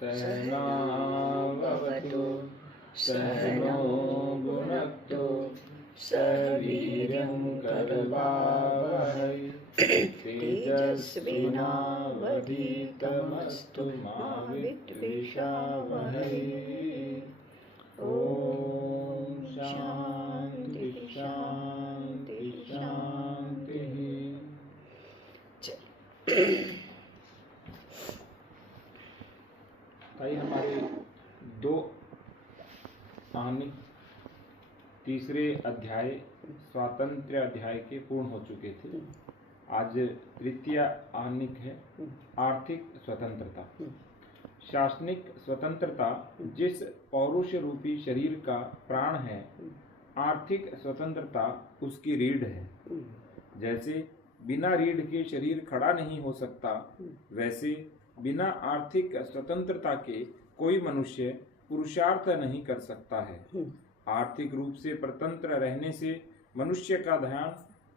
सहनाववतु सहनो भुनक्तु सह वीर्यं करवावहै तेजस्विनावधीतमस्तु मा विद्विषावहै। ओम शांति शांति शांति। भाई हमारे दो कहानी तीसरे अध्याय स्वातंत्र्य अध्याय के पूर्ण हो चुके थे। आज तृतीय आनिक है आर्थिक स्वतंत्रता। शासनिक स्वतंत्रता जिस पौरुष रूपी शरीर का प्राण है, आर्थिक स्वतंत्रता उसकी रीढ़ है। जैसे बिना रीढ़ के शरीर खड़ा नहीं हो सकता, वैसे बिना आर्थिक स्वतंत्रता के कोई मनुष्य पुरुषार्थ नहीं कर सकता है। आर्थिक रूप से स्वतंत्र रहने से मनुष्य का ध्यान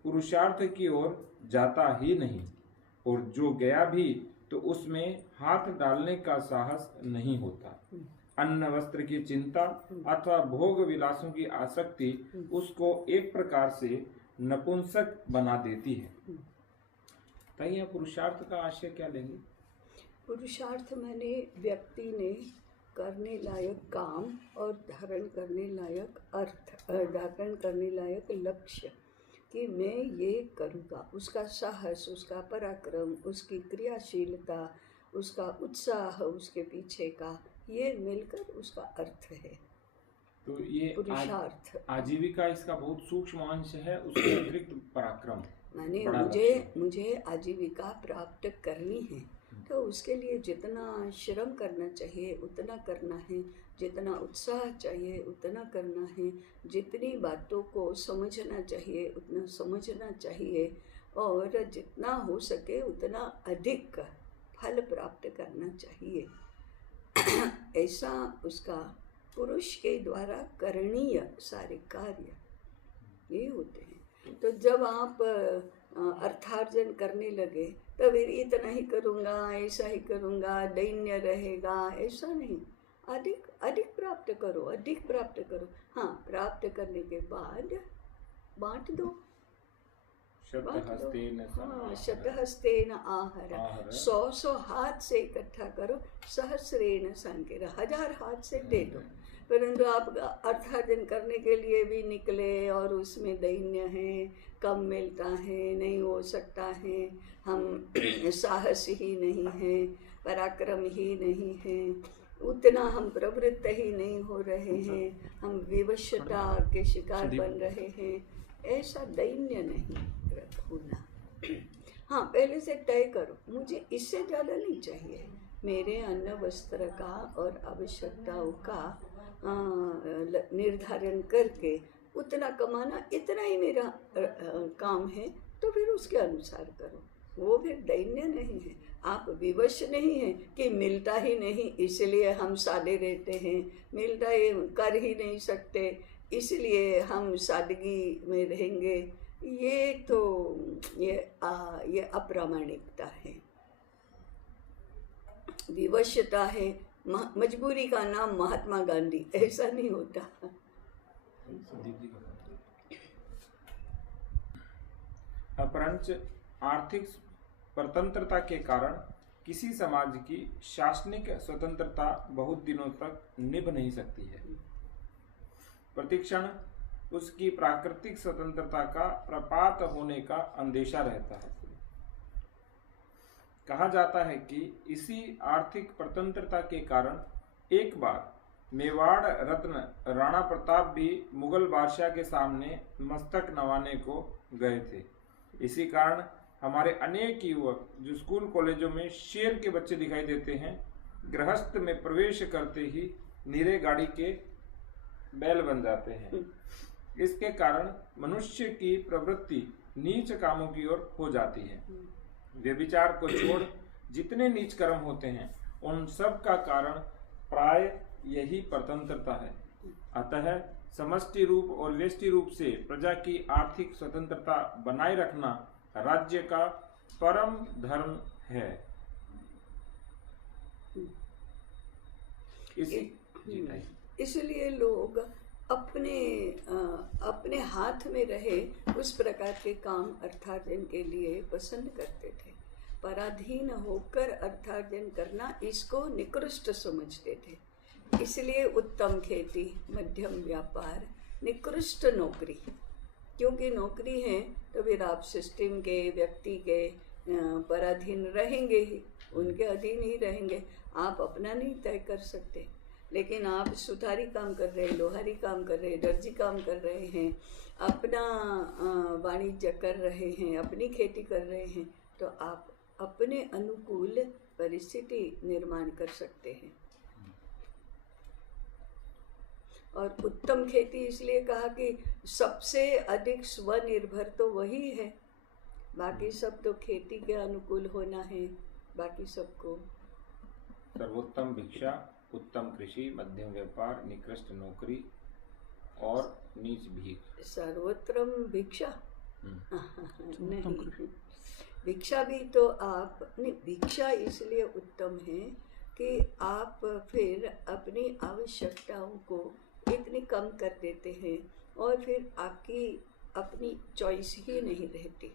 पुरुषार्थ की ओर जाता ही नहीं, और जो गया भी तो उसमें हाथ डालने का साहस नहीं होता। अन्न वस्त्र की चिंता अथवा भोग विलासों की आसक्ति उसको एक प्रकार से नपुंसक बना देती है। तो यह पुरुषार्थ का आशय क्या लेंगे? पुरुषार्थ माने व्यक्ति ने करने लायक काम और धारण करने लायक अर्थ, धारण करने लायक लक्ष्य कि मैं ये करूँगा। उसका साहस, उसका पराक्रम, उसकी क्रियाशीलता, उसका उत्साह, उसके पीछे का, ये मिलकर उसका अर्थ है। तो ये पुरुषार्थ आजीविका इसका बहुत सूक्ष्म अंश है। उसके अतिरिक्त पराक्रम माने मुझे आजीविका प्राप्त करनी है, तो उसके लिए जितना श्रम करना चाहिए उतना करना है, जितना उत्साह चाहिए उतना करना है, जितनी बातों को समझना चाहिए उतना समझना चाहिए, और जितना हो सके उतना अधिक फल प्राप्त करना चाहिए। ऐसा उसका पुरुष के द्वारा करणीय सारे कार्य ये होते हैं। तो जब आप अर्थार्जन करने लगे तो फिर इतना ही करूँगा, ऐसा ही करूँगा, दैन्य रहेगा, ऐसा नहीं। अधिक अधिक प्राप्त करो, अधिक प्राप्त करो। हाँ, प्राप्त करने के बाद बांट दो। शतहस्तेन आहर, 100 हाथ से इकट्ठा करो, सहस्रेण संकेर, 1000 हाथ से दे दो। परंतु आप अर्थार्जन करने के लिए भी निकले और उसमें दैन्य है, कम मिलता है, नहीं हो सकता है, हम साहस ही नहीं है, पराक्रम ही नहीं है, उतना हम प्रवृत्त ही नहीं हो रहे हैं, हम विवशता के शिकार बन रहे हैं, ऐसा दैन्य नहीं होना। हाँ, पहले से तय करो, मुझे इससे ज़्यादा नहीं चाहिए। मेरे अन्न वस्त्र का और आवश्यकताओं का निर्धारण करके उतना कमाना, इतना ही मेरा काम है, तो फिर उसके अनुसार करो। वो फिर दैन्य नहीं है। आप विवश नहीं हैं कि मिलता ही नहीं इसलिए हम सादे रहते हैं, मिलता ही कर ही नहीं सकते इसलिए हम सादगी में रहेंगे। ये तो ये अप्रामाणिकता है, विवशता है। मजबूरी का नाम महात्मा गांधी, ऐसा नहीं होता। अपरंच आर्थिक स्वतंत्रता के कारण किसी समाज की शासनिक स्वतंत्रता बहुत दिनों तक निभ नहीं सकती है। प्रतिक्षण उसकी प्राकृतिक स्वतंत्रता का प्रपात होने का अंदेशा रहता है। कहा जाता है कि इसी आर्थिक स्वतंत्रता के कारण एक बार मेवाड़ रत्न राणा प्रताप भी मुगल बादशाह के सामने मस्तक नवाने को गए थे। इसी कारण हमारे अनेक युवक जो स्कूल कॉलेजों में शेर के बच्चे दिखाई देते हैं, गृहस्थ में प्रवेश करते ही नीरे गाड़ी के बैल बन जाते हैं। इसके कारण मनुष्य की प्रवृत्ति नीच कामों की ओर हो जाती है। व्यभिचार को छोड़ जितने नीच कर्म होते हैं उन सब का कारण प्राय यही स्वतंत्रता है। अतः समष्टि रूप और व्यष्टि रूप से प्रजा की आर्थिक स्वतंत्रता बनाए रखना राज्य का परम धर्म है। इसी जी भाई। इसलिए लोग अपने हाथ में रहे उस प्रकार के काम अर्थार्जन के लिए पसंद करते थे। पराधीन होकर अर्थार्जन करना इसको निकृष्ट समझते थे। इसलिए उत्तम खेती, मध्यम व्यापार, निकृष्ट नौकरी। क्योंकि नौकरी है तो फिर आप सिस्टम के, व्यक्ति के पराधीन रहेंगे ही, उनके अधीन ही रहेंगे। आप अपना नहीं तय कर सकते। लेकिन आप सुथारी काम कर रहे हैं, लोहारी काम कर रहे हैं, दर्जी काम कर रहे हैं, अपना वाणिज्य कर रहे हैं, अपनी खेती कर रहे हैं, तो आप अपने अनुकूल परिस्थिति निर्माण कर सकते हैं। और उत्तम खेती इसलिए कहा कि सबसे अधिक स्वनिर्भर तो वही है। बाकी सब तो खेती के अनुकूल होना है, बाकी सबको। सर्वोत्तम भिक्षा, उत्तम कृषि, मध्यम व्यापार, निकृष्ट नौकरी और नीच भीख। सर्वोत्तम भिक्षा नहीं, भिक्षा भी तो आप नहीं, भिक्षा इसलिए उत्तम है कि आप फिर अपनी आवश्यकताओं को इतनी कम कर देते हैं और फिर आपकी अपनी चॉइस ही नहीं रहती।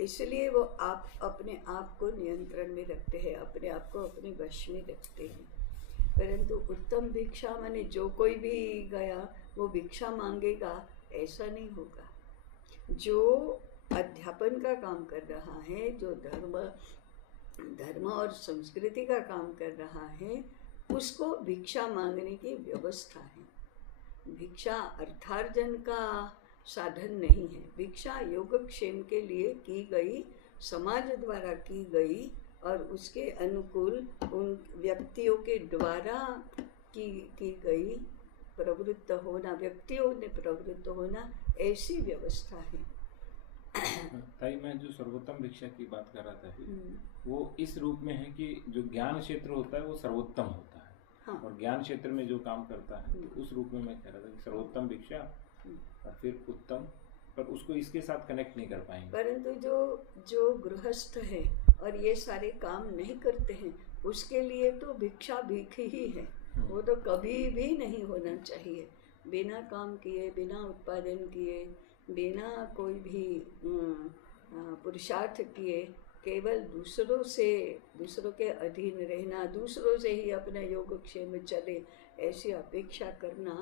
इसलिए वो आप अपने आप को नियंत्रण में रखते हैं, अपने आप को अपने वश में रखते हैं। परंतु उत्तम भिक्षा माने जो कोई भी गया वो भिक्षा मांगेगा, ऐसा नहीं होगा। जो अध्यापन का काम कर रहा है, जो धर्म और संस्कृति का काम कर रहा है, उसको भिक्षा मांगने की व्यवस्था है। भिक्षा अर्थार्जन का साधन नहीं है। भिक्षा योगक्षेम के लिए की गई, समाज द्वारा की गई और उसके अनुकूल उन व्यक्तियों के द्वारा की गई प्रवृत्त होना, व्यक्तियों ने प्रवृत्त होना, ऐसी व्यवस्था है। ताई, मैं जो सर्वोत्तम भिक्षा की बात कर रहा था वो इस रूप में है कि जो ज्ञान क्षेत्र होता है वो सर्वोत्तम होता है। हाँ। और ज्ञान क्षेत्र में जो काम करता है तो उस रूप में मैं कह रहा था कि सर्वोत्तम भिक्षा और फिर उत्तम, पर उसको इसके साथ कनेक्ट नहीं कर पाएंगे। परंतु जो गृहस्थ है और ये सारे काम नहीं करते हैं, उसके लिए तो भिक्षा भीख ही है। वो तो कभी भी नहीं होना चाहिए। बिना काम किए, बिना उत्पादन किए, बिना कोई भी पुरुषार्थ किए, केवल दूसरों के अधीन रहना, दूसरों से ही अपना योगक्षेम चले, ऐसी अपेक्षा करना,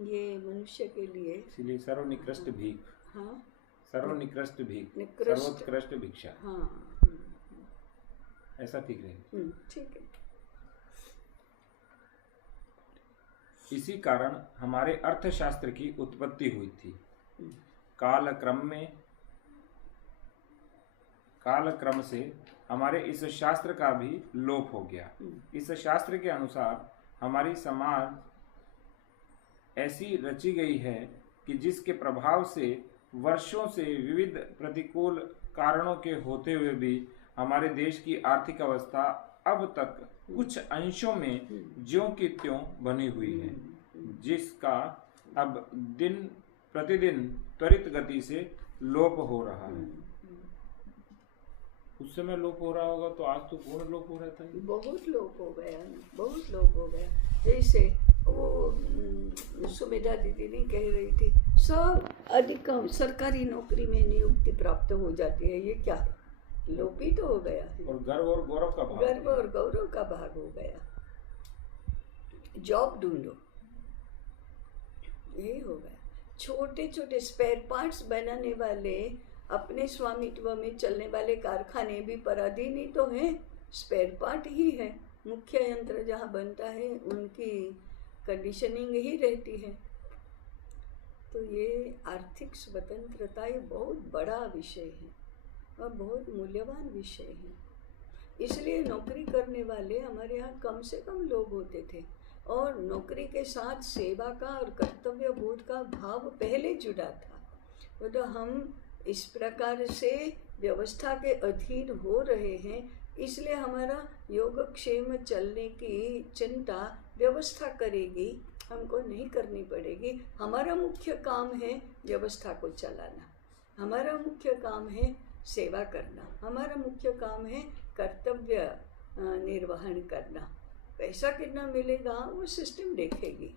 ये मनुष्य के लिए इसलिए सर्वनिकृष्ट भीख। हाँ, सर्वनिकृष्ट भीख, सर्वोत्कृष्ट भिक्षा। हाँ, ऐसा ठीक रहेगा। ठीक है। इसी कारण हमारे अर्थशास्त्र की उत्पत्ति हुई थी। कालक्रम से हमारे इस शास्त्र का भी लोप हो गया। इस शास्त्र के अनुसार हमारी समाज ऐसी रची गई है कि जिसके प्रभाव से वर्षों से विविध प्रतिकूल कारणों के होते हुए भी हमारे देश की आर्थिक अवस्था अब तक कुछ अंशों में ज्यों की त्यों बनी हुई है, जिसका अब दिन प्रतिदिन त्वरित गति से लोप हो रहा है। उस समय लोप हो रहा होगा तो आज तो पूर्ण लोप हो रहा था। बहुत लोप हो गया ना, बहुत लोप हो गया। जैसे वो सुमेधा दीदी नहीं कह रही थी, सब अधिकम सरकारी नौकरी में नियुक्ति प्राप्त हो जाती है। ये क्या है? लोप ही तो हो गया है। और गर्व और गौरव का भाग, गर्व और गौरव का भाग हो गया। जॉब ढूंढो, यही हो गया। छोटे छोटे स्पेयर पार्ट्स बनाने वाले, अपने स्वामित्व में चलने वाले कारखाने भी पराधीन ही तो हैं, स्पेयर पार्ट ही है। मुख्य यंत्र जहाँ बनता है उनकी कंडीशनिंग ही रहती है। तो ये आर्थिक स्वतंत्रता ये बहुत बड़ा विषय है और बहुत मूल्यवान विषय है। इसलिए नौकरी करने वाले हमारे यहाँ कम से कम लोग होते थे और नौकरी के साथ सेवा का और कर्तव्य बोध का भाव पहले जुड़ा था। तो हम इस प्रकार से व्यवस्था के अधीन हो रहे हैं, इसलिए हमारा योगक्षेम चलने की चिंता व्यवस्था करेगी, हमको नहीं करनी पड़ेगी। हमारा मुख्य काम है व्यवस्था को चलाना, हमारा मुख्य काम है सेवा करना, हमारा मुख्य काम है कर्तव्य निर्वहन करना। पैसा कितना मिलेगा वो सिस्टम देखेगी।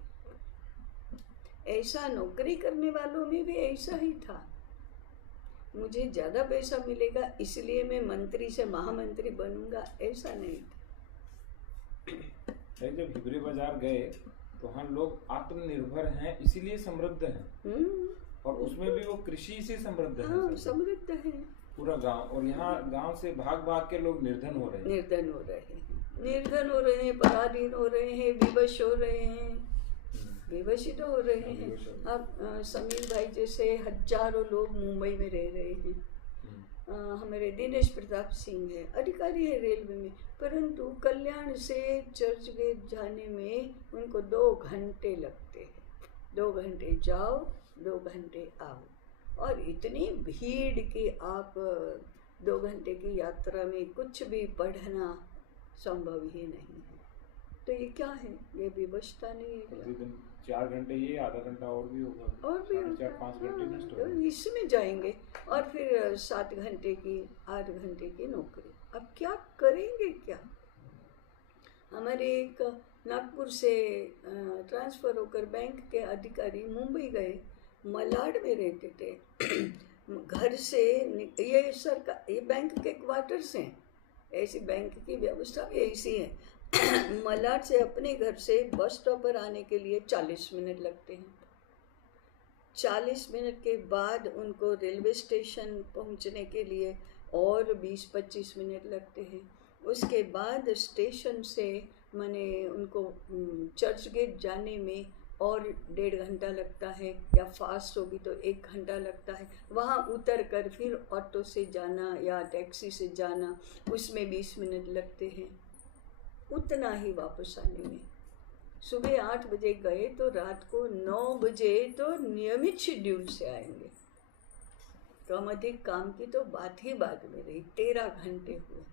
ऐसा नौकरी करने वालों में भी ऐसा ही था। मुझे ज़्यादा पैसा मिलेगा इसलिए मैं मंत्री से महामंत्री बनूंगा, ऐसा नहीं था। जब हिबरे बाजार गए तो हम लोग आत्मनिर्भर हैं इसीलिए समृद्ध हैं, और उसमें भी वो कृषि से समृद्ध हैं। हाँ, समृद्ध है पूरा गांव, और यहाँ गांव से भाग भाग के लोग निर्धन हो रहे हैं, निर्धन हो रहे हैं, पराधीन हो रहे हैं, विवश हो रहे हैं, विवशित हो रहे हैं। अब समीर भाई जैसे हजारों लोग मुंबई में रह रहे हैं। हमारे दिनेश प्रताप सिंह है, अधिकारी है रेलवे में, परंतु कल्याण से चर्च गेट जाने में उनको 2 घंटे लगते हैं। 2 घंटे जाओ, 2 घंटे आओ, और इतनी भीड़ कि आप 2 घंटे की यात्रा में कुछ भी पढ़ना संभव ही नहीं है। तो ये क्या है? ये विवशता नहीं है। प्रतिदिन 4 घंटे, ये आधा घंटा और भी होगा, और भी 4-5 घंटे नष्ट हो तो इसमें जाएंगे, और फिर 7 घंटे की 8 घंटे की नौकरी। अब क्या करेंगे क्या? हमारे एक नागपुर से ट्रांसफ़र होकर बैंक के अधिकारी मुंबई गए, मलाड में रहते थे। घर से ये सरकार, ये बैंक के क्वार्टर्स हैं, ऐसी बैंक की व्यवस्था भी ऐसी है। मलाड से अपने घर से बस स्टॉप पर आने के लिए 40 मिनट लगते हैं। 40 मिनट के बाद उनको रेलवे स्टेशन पहुंचने के लिए और 20-25 मिनट लगते हैं। उसके बाद स्टेशन से माने उनको चर्च गेट जाने में और 1.5 घंटा लगता है, या फास्ट होगी तो 1 घंटा लगता है। वहाँ उतर कर फिर ऑटो से जाना या टैक्सी से जाना, उसमें 20 मिनट लगते हैं। उतना ही वापस आने में। सुबह 8 बजे गए तो रात को 9 बजे तो नियमित शेड्यूल से आएंगे। कम अधिक काम की तो बात ही बाद में रही। 13 घंटे हुए।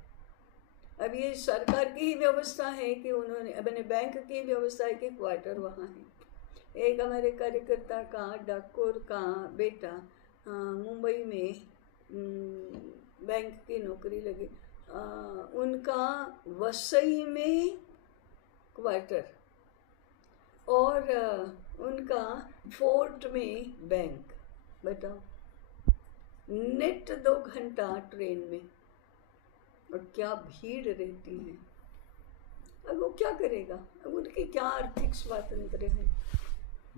अब ये सरकार की ही व्यवस्था है कि उन्होंने, अपने बैंक की व्यवस्था है कि क्वार्टर वहाँ है। एक हमारे कार्यकर्ता का, डाकोर का बेटा मुंबई में बैंक की नौकरी लगी, उनका वसई में क्वार्टर और उनका फोर्ट में बैंक। बताओ, नेट 2 घंटा ट्रेन में, और क्या भीड़ रहती है। अब वो क्या करेगा? अब उनकी क्या आर्थिक स्वातंत्र है?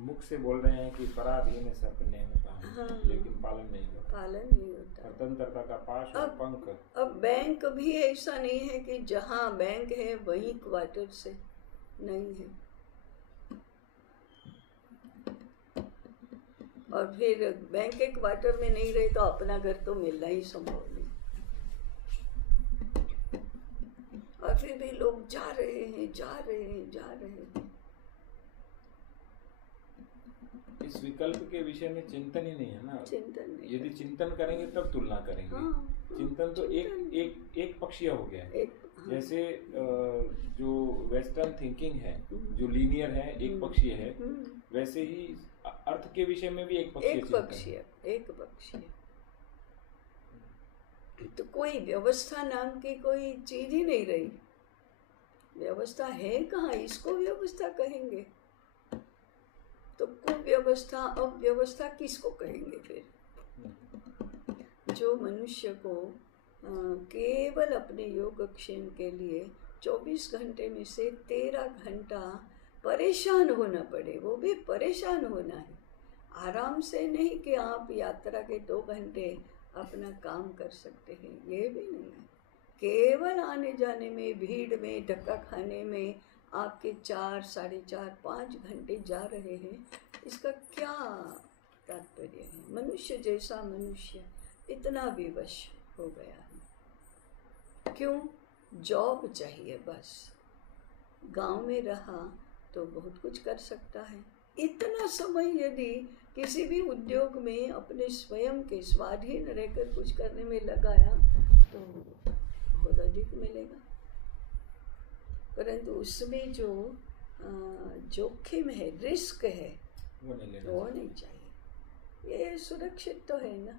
मुख से बोल रहे हैं कि पराधीन है सर्प ने होता है, हाँ, लेकिन पालन नहीं होता। स्वतंत्रता का पाश और पंख। अब बैंक भी ऐसा नहीं है कि जहाँ बैंक है वहीं क्वार्टर से नहीं है। और फिर बैंक के क्वार्टर में नहीं रहे तो अपना घर तो मिलना ही संभव नहीं। और फिर भी लोग जा रहे हैं, जा रहे हैं, जा रहे हैं। इस विकल्प के विषय में चिंतन ही नहीं है ना। चिंतन नहीं। यदि चिंतन करेंगे तब तुलना करेंगे। चिंतन तो एक पक्षीय हो गया है। जैसे जो वेस्टर्न थिंकिंग है, जो लीनियर है, एक पक्षीय है, वैसे ही अर्थ के विषय में भी एक पक्षीय। तो कोई व्यवस्था नाम की कोई चीज ही नहीं रही। व्यवस्था है कहाँ? इसको व्यवस्था कहेंगे तो कुव्यवस्था, अव्यवस्था किसको कहेंगे फिर? जो मनुष्य को केवल अपने योगक्षेम के लिए 24 घंटे में से 13 घंटा परेशान होना पड़े, वो भी परेशान होना है, आराम से नहीं कि आप यात्रा के 2 घंटे अपना काम कर सकते हैं, ये भी नहीं है। केवल आने जाने में, भीड़ में, धक्का खाने में आपके 4, 4.5, 5 घंटे जा रहे हैं। इसका क्या तात्पर्य है? मनुष्य जैसा मनुष्य इतना विवश हो गया है। क्यों? जॉब चाहिए बस। गांव में रहा तो बहुत कुछ कर सकता है। इतना समय यदि किसी भी उद्योग में अपने स्वयं के स्वाधीन रहकर कुछ करने में लगाया तो बहुत अधिक मिलेगा। परंतु उसमें जो जोखिम है, रिस्क है, वो नहीं चाहिए। ये सुरक्षित तो है ना।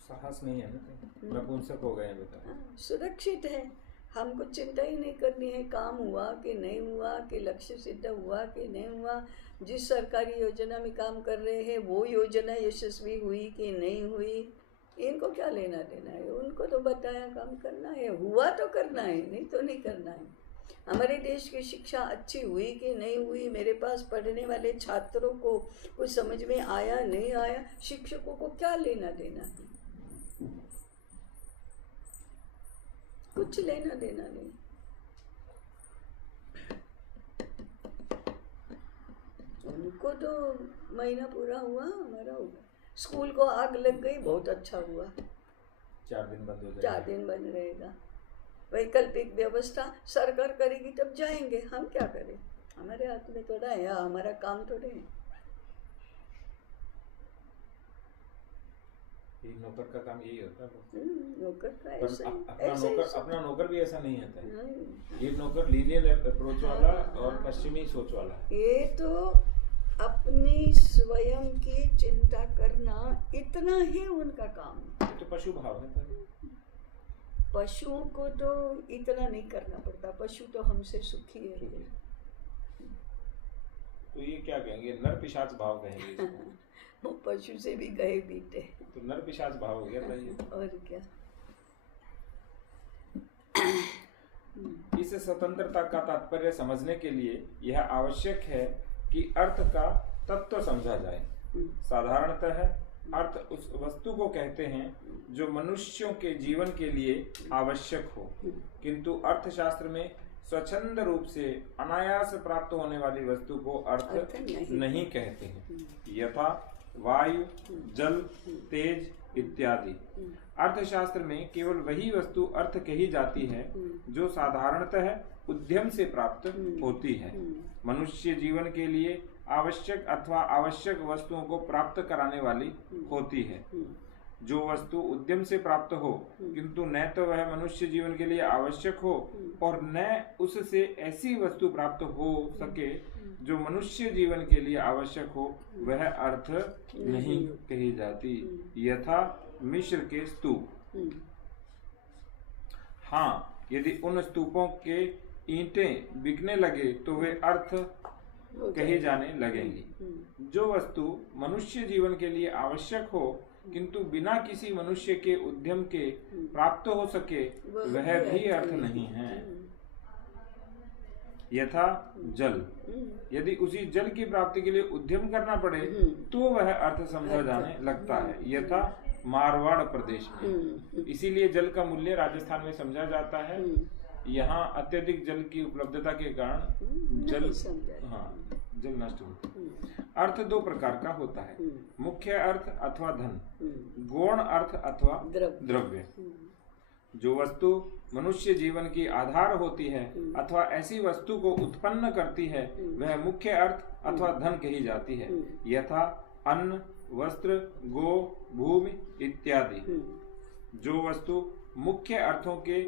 साहस नहीं है ना, नपुंसक हो गए। बता, सुरक्षित है। हमको चिंता ही नहीं करनी है काम हुआ कि नहीं हुआ, कि लक्ष्य सिद्ध हुआ कि नहीं हुआ, जिस सरकारी योजना में काम कर रहे हैं वो योजना यशस्वी हुई कि नहीं हुई, इनको क्या लेना देना है। उनको तो बताया काम करना है, हुआ तो करना है, नहीं तो नहीं करना है। हमारे देश की शिक्षा अच्छी हुई कि नहीं हुई, मेरे पास पढ़ने वाले छात्रों को कुछ समझ में आया नहीं आया, शिक्षकों को क्या लेना देना है, कुछ लेना देना नहीं। उनको तो महीना पूरा हुआ, हमारा होगा। स्कूल को आग लग गई, बहुत अच्छा हुआ, 4 दिन बंद हो जाएगा, 4 दिन बंद रहेगा। वैकल्पिक व्यवस्था सरकार करेगी तब जाएंगे, हम क्या करें, हमारे हाथ में थोड़ा है, हमारा काम थोड़े है। नौकर का काम यही होता है। नौकर का पर ऐसा अपना नौकर भी ऐसा नहीं होता है। नहीं। ये नौकर लीनियर अप्रोच वाला और पश्चिमी सोच वाला। ये तो अपनी स्वयं की चिंता करना, इतना ही उनका काम है। ये तो पशु भाव है। पशुओं को तो इतना नहीं करना पड़ता, पशु तो हमसे सुखी है। तो ये क्या कहेंगे, नर पिशाच भाव कहेंगे इसको। वो पशु से भी गए बीते, तो नर पिशाच भाव हो गया था ये। और क्या। इस स्वतंत्रता का तात्पर्य समझने के लिए यह आवश्यक है कि अर्थ का तत्व समझा जाए। साधारणतः अर्थ उस वस्तु को कहते हैं जो मनुष्यों के जीवन के लिए आवश्यक हो, किंतु अर्थशास्त्र में स्वच्छंद रूप से अनायास प्राप्त होने वाली वस्तु को अर्थ नहीं कहते हैं। यथा वायु, जल, तेज इत्यादि। अर्थशास्त्र में केवल वही वस्तु अर्थ कही जाती है जो साधारणतः उद्यम से प्राप्त होती है। मनुष्य जीवन के लिए आवश्यक अथवा आवश्यक वस्तुओं को प्राप्त कराने वाली होती है। जो वस्तु उद्यम से प्राप्त हो किंतु न तो वह मनुष्य जीवन के लिए आवश्यक हो और न उससे ऐसी वस्तु प्राप्त हो सके जो मनुष्य जीवन के लिए आवश्यक हो, वह अर्थ नहीं कही जाती। यथा मिस्र के स्तूप। हाँ, यदि उन स्तूपों के ईंटें बिकने लगे तो वे अर्थ कहे जाने लगेंगी। जो वस्तु मनुष्य जीवन के लिए आवश्यक हो किंतु बिना किसी मनुष्य के उद्यम के प्राप्त हो सके, वह भी अर्थ नहीं है। यथा जल, यदि उसी जल की प्राप्ति के लिए उद्यम करना पड़े तो वह अर्थ समझा जाने लगता है। यथा मारवाड़ प्रदेश में, इसीलिए जल का मूल्य राजस्थान में समझा जाता है। यहाँ अत्यधिक जल की उपलब्धता के कारण जल नष्ट होता है। अर्थ 2 प्रकार का होता है, मुख्य अर्थ अथवा धन, गौण अर्थ अथवा द्रव्य। जो वस्तु मनुष्य जीवन की आधार होती है अथवा ऐसी वस्तु को उत्पन्न करती है, वह मुख्य अर्थ अथवा धन कही जाती है। यथा अन्न, वस्त्र, गो, भूमि इत्यादि। जो वस्तु मुख्य अर्थों के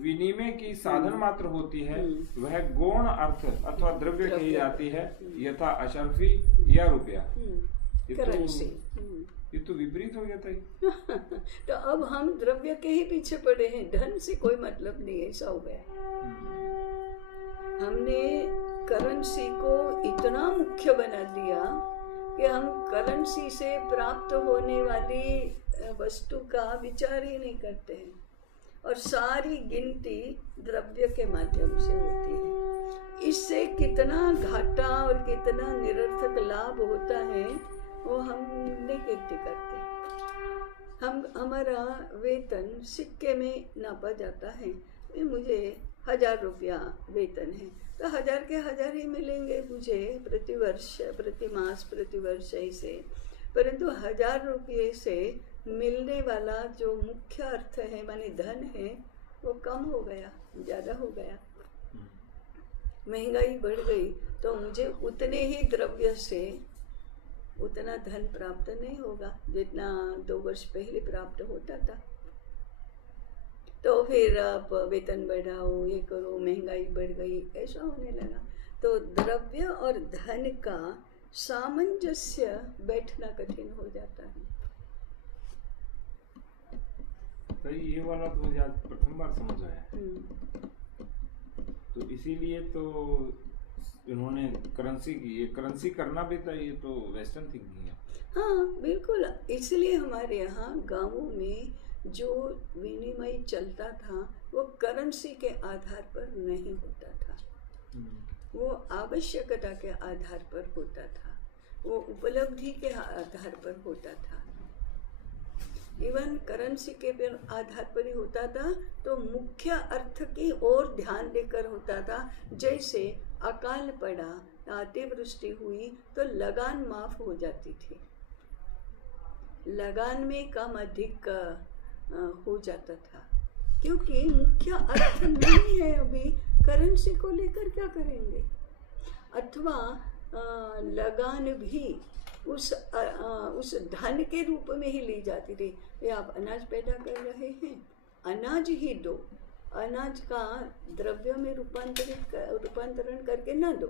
विनिमय की साधन मात्र होती है, वह गौण अर्थ अथवा द्रव्य कही जाती है। यथा अशर्फी या रुपया। ये तो विपरीत हो गया था। तो अब हम द्रव्य के ही पीछे पड़े हैं, धन से कोई मतलब नहीं, ऐसा हो गया। हमने करेंसी को इतना मुख्य बना दिया कि हम करेंसी से प्राप्त होने वाली वस्तु का विचार ही नहीं करते हैं, और सारी गिनती द्रव्य के माध्यम से होती है। इससे कितना घाटा और कितना निरर्थक लाभ होता है वो हम नहीं गिनती करते। हमारा वेतन सिक्के में नापा जाता है। मुझे 1000 रुपया वेतन है तो 1000 के 1000 ही मिलेंगे मुझे प्रति वर्ष, प्रति मास, प्रति वर्ष ऐसे। परंतु 1000 रुपये से मिलने वाला जो मुख्य अर्थ है माने धन है, वो कम हो गया, ज़्यादा हो गया। महंगाई बढ़ गई तो मुझे उतने ही द्रव्य से उतना धन प्राप्त नहीं होगा जितना 2 वर्ष पहले प्राप्त होता था। तो फिर आप वेतन बढ़ाओ, ये करो, महंगाई बढ़ गई, ऐसा होने लगा। तो द्रव्य और धन का सामंजस्य बैठना कठिन हो जाता है। तो ये वाला तो मुझे आज प्रथम बार समझ आया। तो इसीलिए तो इन्होंने करेंसी की, ये करेंसी करना भी था, ये तो वेस्टर्न थिंकिंग है। हाँ बिल्कुल, इसलिए हमारे यहाँ गांवों में जो विनिमय चलता था वो करेंसी के आधार पर नहीं होता था, वो आवश्यकता के आधार पर होता था, वो उपलब्धि के आधार पर होता था। इवन करेंसी के आधार पर ही होता था तो मुख्य अर्थ की ओर ध्यान देकर होता था। जैसे अकाल पड़ा, अतिवृष्टि हुई तो लगान माफ हो जाती थी, लगान में कम अधिक हो जाता था, क्योंकि मुख्य अर्थ नहीं है। अभी करेंसी को लेकर क्या करेंगे? अथवा लगान भी उस धन के रूप में ही ली जाती थी। ये आप अनाज पैदा कर रहे हैं, अनाज ही दो, अनाज का द्रव्य में रूपांतरण करके ना दो।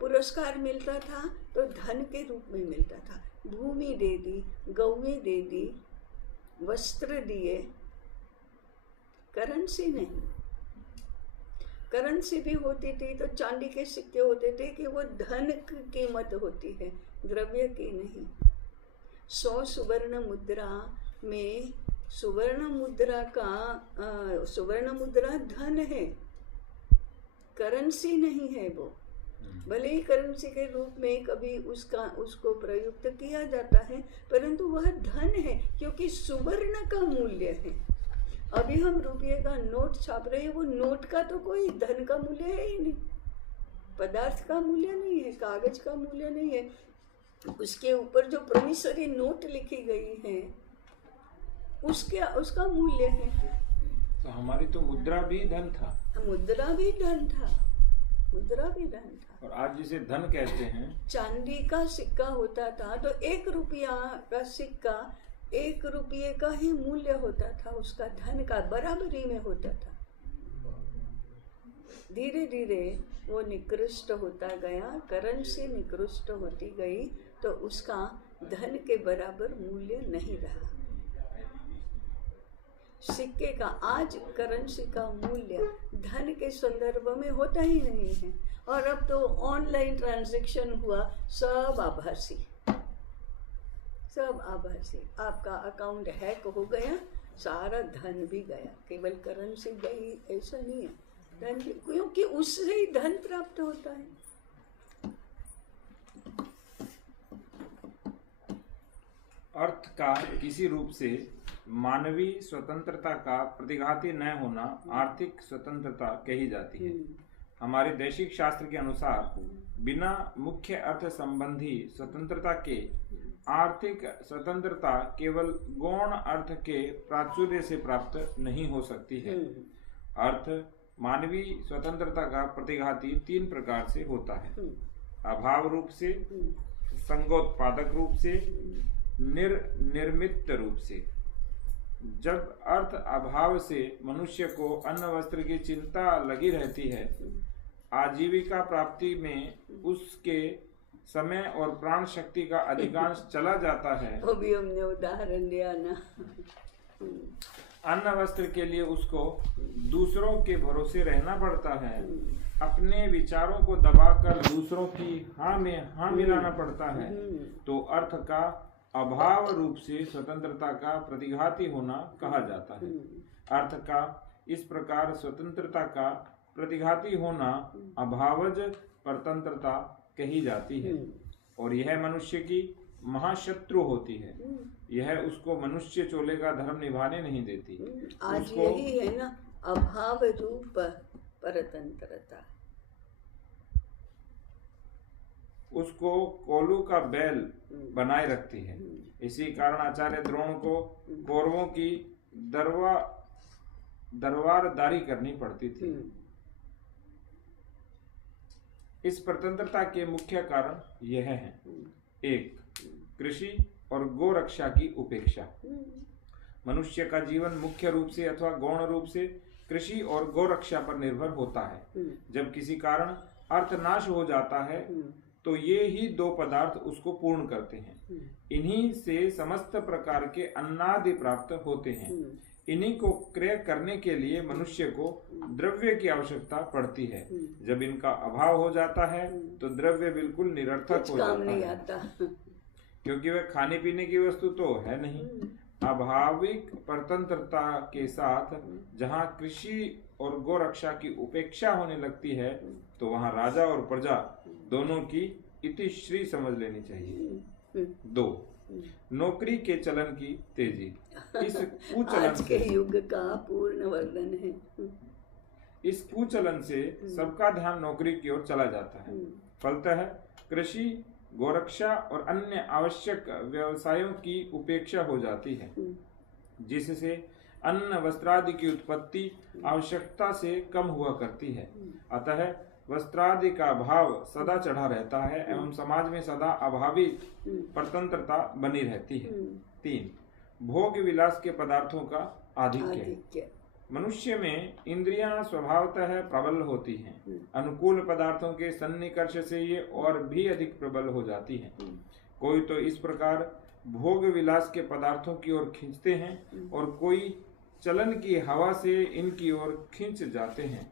पुरस्कार मिलता था तो धन के रूप में मिलता था, भूमि दे दी, गौएं दे दी, वस्त्र दिए, करेंसी नहीं। करेंसी भी होती थी तो चांदी के सिक्के होते थे कि वो धन की कीमत होती है, द्रव्य की नहीं। 100 सुवर्ण मुद्रा में सुवर्ण मुद्रा धन है, करेंसी नहीं है वो। भले ही करेंसी के रूप में कभी उसको प्रयुक्त किया जाता है, परंतु वह धन है, क्योंकि सुवर्ण का मूल्य है। अभी हम रुपये का नोट छाप रहे हैं, वो नोट का तो कोई धन का मूल्य है ही नहीं, पदार्थ का मूल्य नहीं है, कागज का मूल्य नहीं है। उसके ऊपर जो प्रोमिसरी नोट लिखी गई है उसका मूल्य है। तो हमारी तो मुद्रा भी धन था, मुद्रा भी धन था। और आज जिसे धन कहते हैं, चांदी का सिक्का होता था तो 1 रुपया का सिक्का 1 रुपये का ही मूल्य होता था, उसका धन का बराबरी में होता था। धीरे धीरे वो निकृष्ट होता गया, करेंसी निकृष्ट होती गई तो उसका धन के बराबर मूल्य नहीं रहा। सिक्के का, आज करेंसी का मूल्य धन के संदर्भ में होता ही नहीं है। और अब तो ऑनलाइन ट्रांजैक्शन हुआ, सब आभासी। आपका अकाउंट हैक हो गया, सारा धन भी गया, केवल करेंसी गई ऐसा नहीं है, धन भी, क्योंकि उससे ही धन प्राप्त होता है। अर्थ का किसी रूप से मानवीय स्वतंत्रता का प्रतिघाती न होना आर्थिक स्वतंत्रता कही जाती है। हमारे दैशिक शास्त्र के अनुसार बिना मुख्य अर्थ संबंधी स्वतंत्रता के आर्थिक स्वतंत्रता केवल गौण अर्थ के प्राचुर्य से प्राप्त नहीं हो सकती है। अर्थ मानवीय स्वतंत्रता का प्रतिघाती 3 प्रकार से होता है: अभाव रूप से, संगोत्पादक रूप से, निर्मित रूप से। जब अर्थ अभाव से मनुष्य को अन्न वस्त्र की चिंता लगी रहती है, आजीविका प्राप्ति में उसके समय और प्राण शक्ति का अधिकांश चला जाता है। वो भी हमने उदाहरण दिया ना। अन्न वस्त्र के लिए उसको दूसरों के भरोसे रहना पड़ता है, अपने विचारों को दबाकर दूसरों की हाँ में हाँ मिलाना पड़ता है। तो अर्थ का अभाव रूप से स्वतंत्रता का प्रतिघाती होना कहा जाता है। अर्थ का इस प्रकार स्वतंत्रता का प्रतिघाती होना अभावज परतंत्रता कही जाती है, और यह मनुष्य की महाशत्रु होती है। यह उसको मनुष्य चोले का धर्म निभाने नहीं देती। आज यही है ना, अभाव रूप परतंत्रता। उसको कोलू का बैल बनाए रखती है। इसी कारण आचार्य द्रोण को कौरवों की दरबारदारी करनी पड़ती थी। इस स्वतंत्रता के मुख्य कारण यह है: 1. कृषि और गो रक्षा की उपेक्षा। मनुष्य का जीवन मुख्य रूप से अथवा गौण रूप से कृषि और गो रक्षा पर निर्भर होता है। जब किसी कारण अर्थनाश हो जाता है तो ये ही दो पदार्थ उसको पूर्ण करते हैं। इन्हीं से समस्त प्रकार के अन्नादि प्राप्त होते हैं। इन्हीं को क्रय करने के लिए मनुष्य को द्रव्य की आवश्यकता पड़ती है। जब इनका अभाव हो जाता है तो द्रव्य बिल्कुल निरर्थक हो जाता है, क्योंकि वह खाने पीने की वस्तु तो है नहीं। अभाविक परतंत्रता के साथ जहाँ कृषि और गोरक्षा की उपेक्षा होने लगती है तो वहाँ राजा और प्रजा दोनों की इतिश्री समझ लेनी चाहिए। 2. नौकरी के चलन की तेजी। इस कुचलन आज के युग का पूर्ण वर्णन है। इस कुचलन से सबका ध्यान नौकरी की ओर चला जाता है। फलतः कृषि, गोरक्षा और अन्य आवश्यक व्यवसायों की उपेक्षा हो जाती है, जिससे अन्न वस्त्रादि की उत्पत्ति आवश्यकता से कम हुआ करती है। अतः वस्त्रादि का भाव सदा चढ़ा रहता है एवं समाज में सदा अभावी परतंत्रता बनी रहती है। 3. भोग विलास के पदार्थों का आधिक्य। मनुष्य में इंद्रियां स्वभावतः प्रबल होती हैं। अनुकूल पदार्थों के सन्निकर्ष से ये और भी अधिक प्रबल हो जाती हैं। कोई तो इस प्रकार भोग विलास के पदार्थों की ओर खींचते हैं और कोई चलन की हवा से इनकी ओर खींच जाते हैं।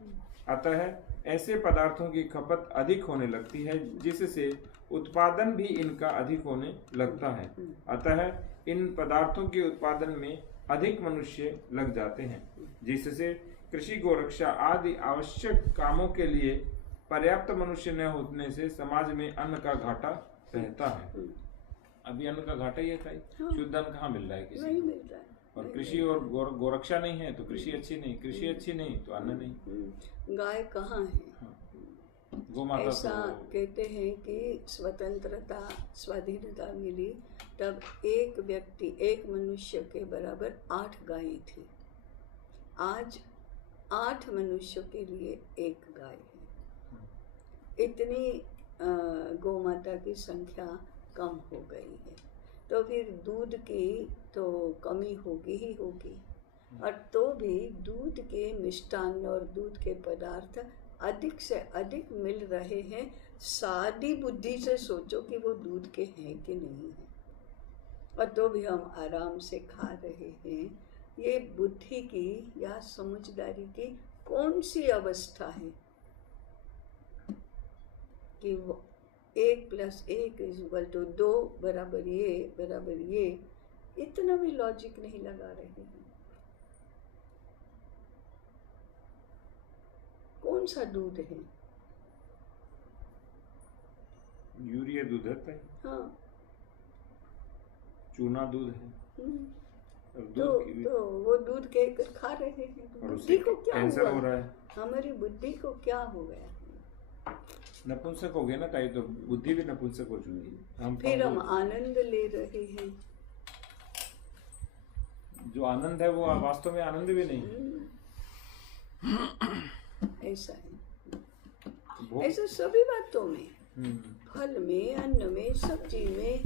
अतः ऐसे पदार्थों की खपत अधिक होने लगती है, जिससे उत्पादन भी इनका अधिक होने लगता है। अतः इन पदार्थों के उत्पादन में अधिक मनुष्य लग जाते हैं, जिससे कृषि, गोरक्षा आदि आवश्यक कामों के लिए पर्याप्त मनुष्य न होने से समाज में अन्न का घाटा रहता है। अभी अन्न का घाटा ही है, शुद्ध अन्न कहाँ मिल रहा है किसी नहीं मिल रहा है। और कृषि और गोरक्षा नहीं है तो कृषि अच्छी नहीं, कृषि अच्छी नहीं तो अन्न नहीं। गाय कहाँ है? गोमाता ऐसा कहते हैं कि स्वतंत्रता, स्वाधीनता मिली तब एक व्यक्ति, एक मनुष्य के बराबर 8 गायें थी। आज 8 मनुष्यों के लिए 1 गाय है। इतनी गोमाता की संख्या कम हो गई है, तो फिर दूध की तो कमी होगी ही होगी। और तो भी दूध के मिष्टान्न और दूध के पदार्थ अधिक से अधिक मिल रहे हैं। सादी बुद्धि से सोचो कि वो दूध के हैं कि नहीं है, और तो भी हम आराम से खा रहे हैं। ये बुद्धि की या समझदारी की कौन सी अवस्था है कि वो 1 + 1 = 2 बराबर ये, इतना भी लॉजिक नहीं लगा रहे हैं। कौन सा दूध है? यूरिया दूध है, हाँ, चूना दूध है। तो वो दूध कहकर खा रहे हैं। बुद्धि को क्या कैंसर हुआ? हो रहा है। हमारी बुद्धि को क्या हो गया? नपुंसक हो गया ना ताई, तो बुद्धि भी नपुंसक हो चुकी है। फिर हम आनंद ले रहे हैं। जो आनंद है वो वास्तव में आनंद भी नहीं। ऐसा है, ऐसा सभी बातों में, फल में, अन्न में, सब्जी में,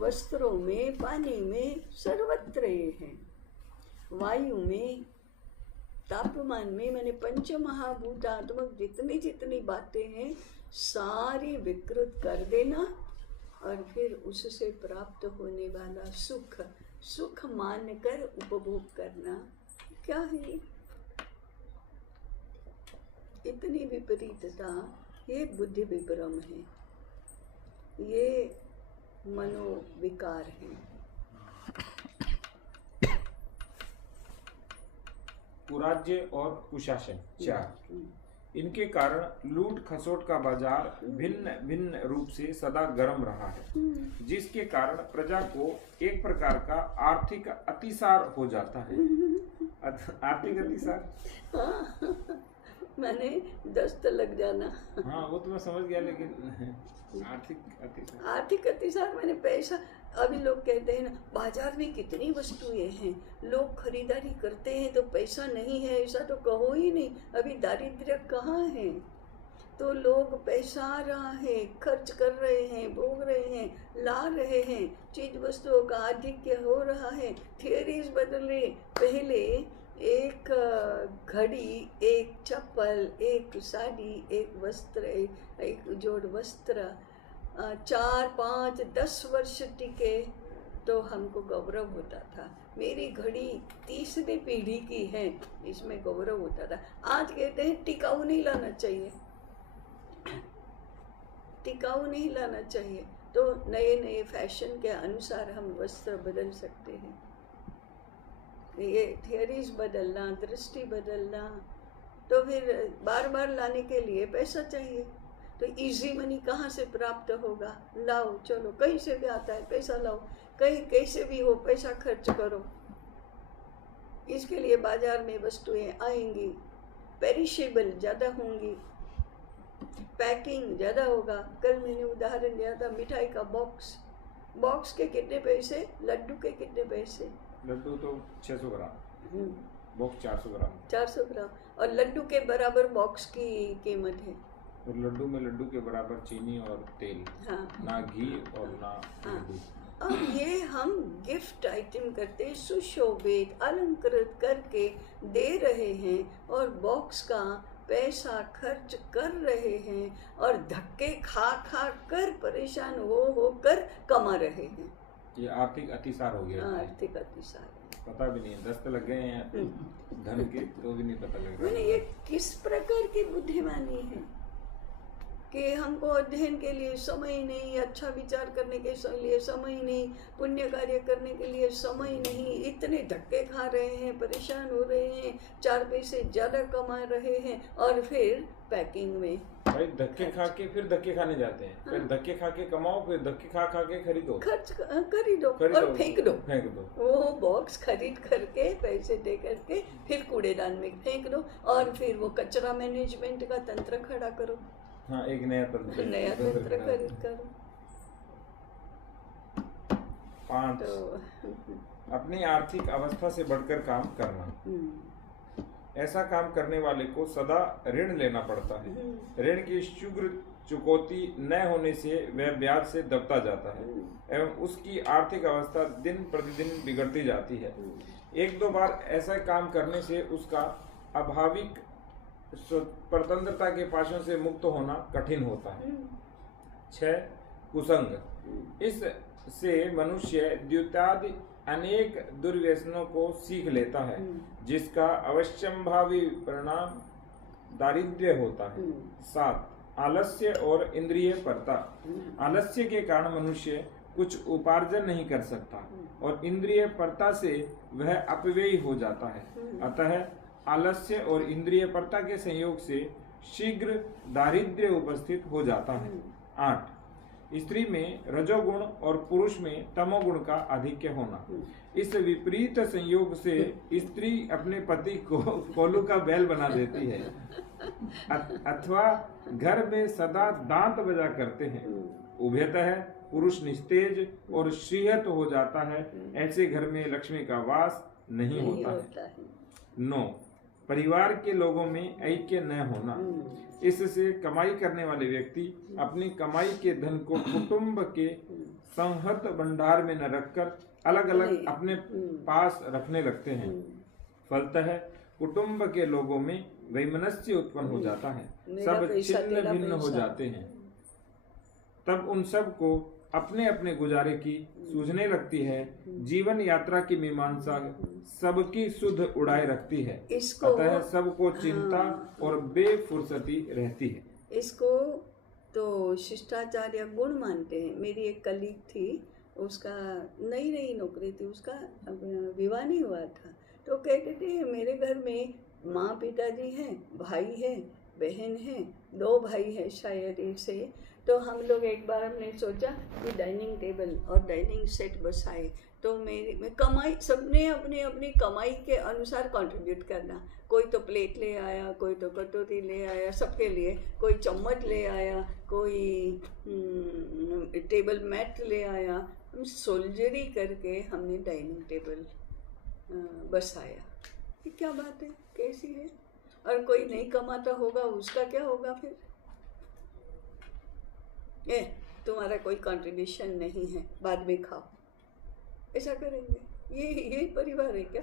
वस्त्रों में, पानी में, सर्वत्र ये है। वायु में, तापमान में, मैंने पंचमहाभूतात्मक जितनी बातें हैं सारी विकृत कर देना, और फिर उससे प्राप्त होने वाला सुख मानकर उपभोग करना। क्या है इतनी विपरीतता? ये बुद्धि विभ्रम है, ये मनोविकार है। कुराज्य और कुशासन 4। इनके कारण लूट खसोट का बाजार भिन्न भिन्न रूप से सदा गर्म रहा है, जिसके कारण प्रजा को एक प्रकार का आर्थिक अतिसार हो जाता है। आर्थिक अतिसार मैंने दस्त लग जाना। हाँ वो तो मैं समझ गया, लेकिन आर्थिक अतिसार मैंने पैसा। अभी लोग कहते हैं ना, बाजार में कितनी वस्तुएं हैं, लोग खरीदारी करते हैं तो पैसा नहीं है, ऐसा तो कहो ही नहीं। अभी दारिद्र्य कहाँ है? तो लोग पैसा आ रहा है, खर्च कर रहे हैं, भोग रहे हैं, ला रहे हैं, चीज वस्तुओं का आधिक्य हो रहा है। थियरीज बदले। पहले एक घड़ी, एक चप्पल, एक साड़ी, एक वस्त्र, एक जोड़ वस्त्र, 4, 5, 10 वर्ष टिके तो हमको गौरव होता था। मेरी घड़ी तीसरी पीढ़ी की है, इसमें गौरव होता था। आज कहते हैं टिकाऊ नहीं लाना चाहिए, टिकाऊ नहीं लाना चाहिए। तो नए नए फैशन के अनुसार हम वस्त्र बदल सकते हैं। ये थियरीज बदलना, दृष्टि बदलना, तो फिर बार बार लाने के लिए पैसा चाहिए। तो इजी मनी कहाँ से प्राप्त होगा? लाओ, चलो कहीं से भी आता है, पैसा लाओ, कहीं कैसे भी हो पैसा खर्च करो। इसके लिए बाजार में वस्तुएं आएंगी, पेरिशेबल ज़्यादा होंगी, पैकिंग ज़्यादा होगा। कल मैंने उदाहरण दिया था मिठाई का बॉक्स के कितने पैसे, लड्डू के कितने पैसे? लड्डू तो 600 ग्राम, बॉक्स 400 ग्राम। 400 ग्राम, और लड्डू के बराबर बॉक्स की कीमत है। और लड्डू में लड्डू के बराबर चीनी और तेल, हाँ, ना घी और ना हाँ। लड्डू। अब ये हम गिफ्ट आइटम करते, सुशोभित अलंकृत करके दे रहे हैं और बॉक्स का पैसा खर्च कर रहे हैं और धक्के खा खा कर परेशान हो कर कमा रहे हैं। ये आर्थिक अतिसार हो गया। आर्थिक अतिसार है। पता भी नहीं, दस्त लग गए हैं धन के, तो भी नहीं पता लग मैंने रहा। ये किस प्रकार की बुद्धिमानी है कि हमको अध्ययन के लिए समय नहीं, अच्छा विचार करने के लिए समय नहीं, पुण्य कार्य करने के लिए समय नहीं, इतने धक्के खा रहे हैं, परेशान हो रहे हैं, 4 पैसे ज़्यादा कमा रहे हैं और फिर पैकिंग में भाई धक्के खा के फिर धक्के खाने जाते हैं। फिर धक्के खा के कमाओ, फिर धक्के खा खा के खरीदो, खरीदो और फेंक दो। वो बॉक्स खरीद करके पैसे दे करके फिर कूड़ेदान में फेंक दो और फिर वो कचरा मैनेजमेंट का तंत्र खड़ा करो। हाँ, एक नया तंत्र खरीद करो। 5, अपनी आर्थिक अवस्था से बढ़कर काम करना। ऐसा काम करने वाले को सदा ऋण लेना पड़ता है। ऋण की शीघ्र चुकौती न होने से वह ब्याज से दबता जाता है एवं उसकी आर्थिक अवस्था दिन प्रतिदिन बिगड़ती जाती है। 1-2 बार ऐसा काम करने से उसका अभाविक स्वतंत्रता के पाशों से मुक्त होना कठिन होता है। 6, कुसंग। इससे मनुष्य द्वितादि अनेक दुर्व्यसनों को सीख लेता है जिसका अवश्यंभावी परिणाम दारिद्र्य होता है। 7, आलस्य और इंद्रिय परता। आलस्य के कारण मनुष्य कुछ उपार्जन नहीं कर सकता और इंद्रिय परता से वह अपव्ययी हो जाता है। अतः आलस्य और इंद्रिय परता के संयोग से शीघ्र दारिद्र्य उपस्थित हो जाता है। 8, स्त्री में रजोगुण और पुरुष में तमोगुण का आधिक्य होना। इस विपरीत संयोग से स्त्री अपने पति को कोलू का बैल बना देती है अथवा घर में सदा दांत बजा करते हैं। उभयतः पुरुष निस्तेज और श्रीहत हो जाता है। ऐसे घर में लक्ष्मी का वास नहीं होता है। 9, परिवार के लोगों में ऐक्य न होना। इससे कमाई करने वाले व्यक्ति अपनी कमाई के धन को कुटुंब के संहत भंडार में न रखकर अलग अलग अपने पास रखने लगते हैं। फलतः कुटुंब के लोगों में वैमनस्य उत्पन्न हो जाता है, सब छिन्न भिन्न हो जाते हैं। तब उन सब को अपने अपने गुजारे की सूझने लगती है। जीवन यात्रा की मीमांसा सबकी सुध उड़ाए रखती है। अतः सबको चिंता और बेफुर्सती रहती है। इसको तो शिष्टाचार या गुण मानते हैं। मेरी एक कलीग थी, उसका नई नौकरी थी, उसका विवाह नहीं हुआ था, तो कहते थे मेरे घर में माँ पिताजी हैं, भाई है, बहन है, 2 भाई है शायद ऐसे। तो हम लोग एक बार हमने सोचा कि डाइनिंग टेबल और डाइनिंग सेट बसाए, तो मैं कमाई, सबने अपनी अपनी कमाई के अनुसार कंट्रीब्यूट करना। कोई तो प्लेट ले आया, कोई तो कटोरी ले आया, सबके लिए कोई चम्मच ले आया, कोई टेबल मैट ले आया। हम सोल्जरी करके हमने डाइनिंग टेबल बसाया। ये क्या बात है, कैसी है? और कोई नहीं कमाता होगा, उसका क्या होगा फिर? तुम्हारा कोई कंट्रीब्यूशन नहीं है, बाद में खाओ, ऐसा करेंगे? ये परिवार है क्या?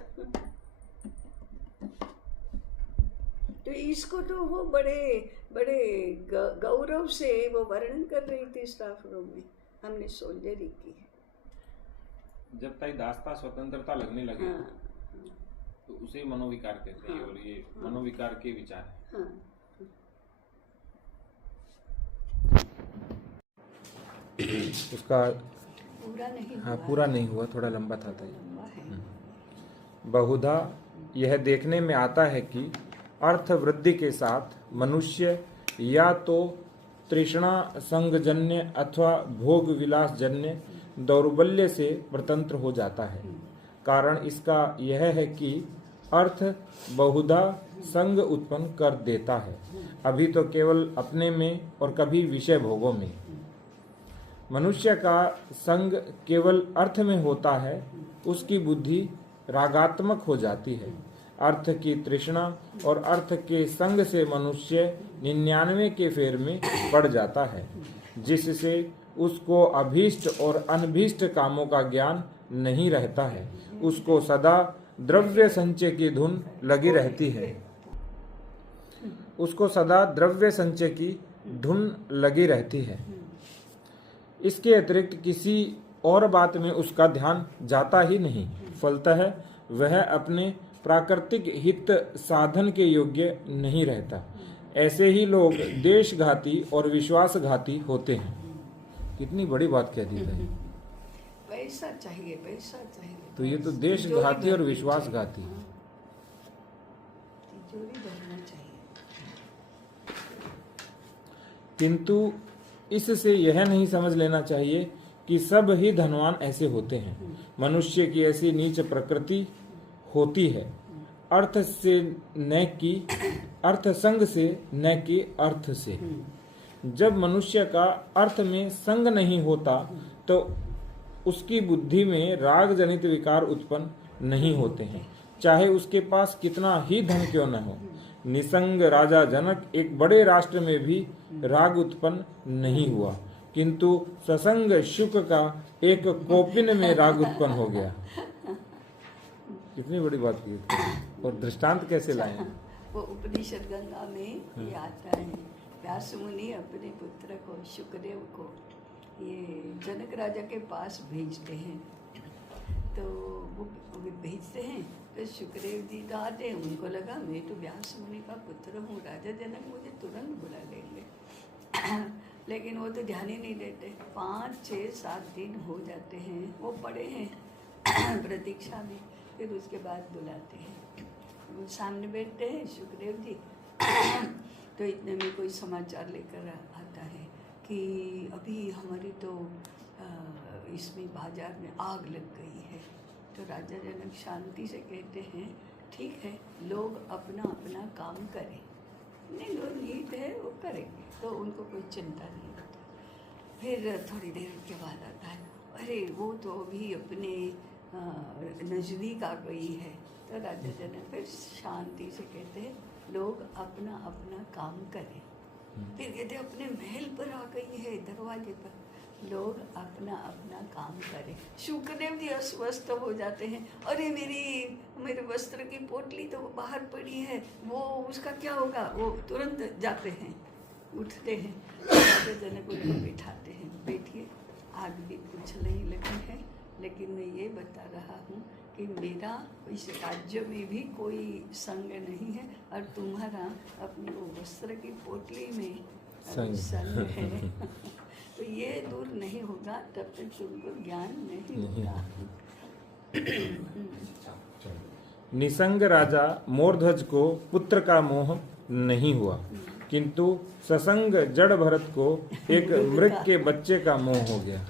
तो तो इसको तो वो बड़े बड़े गौरव से वो वर्णन कर रही थी स्टाफ रूम में, हमने सोल्जरी की है। जब ताई दास्ता स्वतंत्रता लगने लगे हाँ, तो उसे मनोविकार कहते हैं। हाँ, और ये हाँ, मनोविकार के विचार है। हाँ, उसका पूरा नहीं हाँ हुआ, पूरा नहीं हुआ, थोड़ा लंबा था ताई। लंबा है। बहुधा यह देखने में आता है कि अर्थ वृद्धि के साथ मनुष्य या तो तृष्णा संगजन्य अथवा भोग विलास जन्य दौर्बल्य से स्वतंत्र हो जाता है। कारण इसका यह है कि अर्थ बहुधा संग उत्पन्न कर देता है, अभी तो केवल अपने में और कभी विषय भोगों में। मनुष्य का संग केवल अर्थ में होता है, उसकी बुद्धि रागात्मक हो जाती है। अर्थ की तृष्णा और अर्थ के संग से मनुष्य 99 के फेर में पड़ जाता है, जिससे उसको अभीष्ट और अनभीष्ट कामों का ज्ञान नहीं रहता है। उसको सदा द्रव्य संचय की धुन लगी रहती है, उसको सदा द्रव्य संचय की धुन लगी रहती है। इसके अतिरिक्त किसी और बात में उसका ध्यान जाता ही नहीं। फलतः वह अपने प्राकृतिक हित साधन के योग्य नहीं रहता। ऐसे ही लोग देशघाती और विश्वासघाती होते हैं। कितनी बड़ी बात कह दी है। पैसा चाहिए, पैसा चाहिए। तो ये तो देशघाती और विश्वासघाती। तिजोरी भरना चाहिए। किंतु इससे यह नहीं समझ लेना चाहिए कि सब ही धनवान ऐसे होते हैं। मनुष्य की ऐसी नीच प्रकृति होती है, अर्थ से न कि अर्थ संग से, न कि अर्थ से। जब मनुष्य का अर्थ में संग नहीं होता तो उसकी बुद्धि में राग जनित विकार उत्पन्न नहीं होते हैं, चाहे उसके पास कितना ही धन क्यों न हो। निसंग राजा जनक एक बड़े राष्ट्र में भी राग उत्पन्न नहीं हुआ, किंतु ससंग शुक का एक कोपिन में राग उत्पन्न हो गया। कितनी बड़ी बात की। और दृष्टांत कैसे लाए हैं? वो उपनिषद गंगा में ये आता है, व्यास मुनि अपने पुत्र को शुकदेव को ये जनक राजा के पास भेजते हैं। तो वो भेजते हैं तो शुकदेव जी तो आते हैं। उनको लगा मैं तो व्यास मुनि का पुत्र हूँ, राजा जनक मुझे तुरंत बुला लेंगे। लेकिन वो तो ध्यान ही नहीं देते। 5, 6, 7 दिन हो जाते हैं, वो पड़े हैं प्रतीक्षा में। फिर उसके बाद बुलाते हैं, वो सामने बैठते हैं शुकदेव जी। तो इतने में कोई समाचार लेकर आता है कि अभी हमारी तो इसमें बाजार में आग लग गई है। तो राजा जनक शांति से कहते हैं ठीक है, लोग अपना अपना काम करें, नहीं जो नीत है वो करेंगे, तो उनको कोई चिंता नहीं होता। फिर थोड़ी देर के बाद आता है, अरे वो तो अभी अपने नज़दीक आ गई है। तो राजा जनक फिर शांति से कहते हैं लोग अपना अपना काम करें। फिर कहते अपने महल पर आ गई है, दरवाजे पर, लोग अपना अपना काम करें। शुकदेव जी अस्वस्थ हो जाते हैं, अरे मेरे वस्त्र की पोटली तो बाहर पड़ी है, वो उसका क्या होगा। वो तुरंत जाते हैं, उठते हैं, राजा जनक उनको बिठाते हैं, बैठिए, आग भी कुछ नहीं लगी है, लेकिन मैं ये बता रहा हूँ कि मेरा इस राज्य में भी कोई संग नहीं है और तुम्हारा अपनी वो वस्त्र की पोटली में संग है। तो ये दूर नहीं होगा तब तक तुमको ज्ञान नहीं होगा। निसंग राजा मोरध्वज को पुत्र का मोह नहीं हुआ, किंतु ससंग जड़ भरत को एक मृग के बच्चे का मोह हो गया।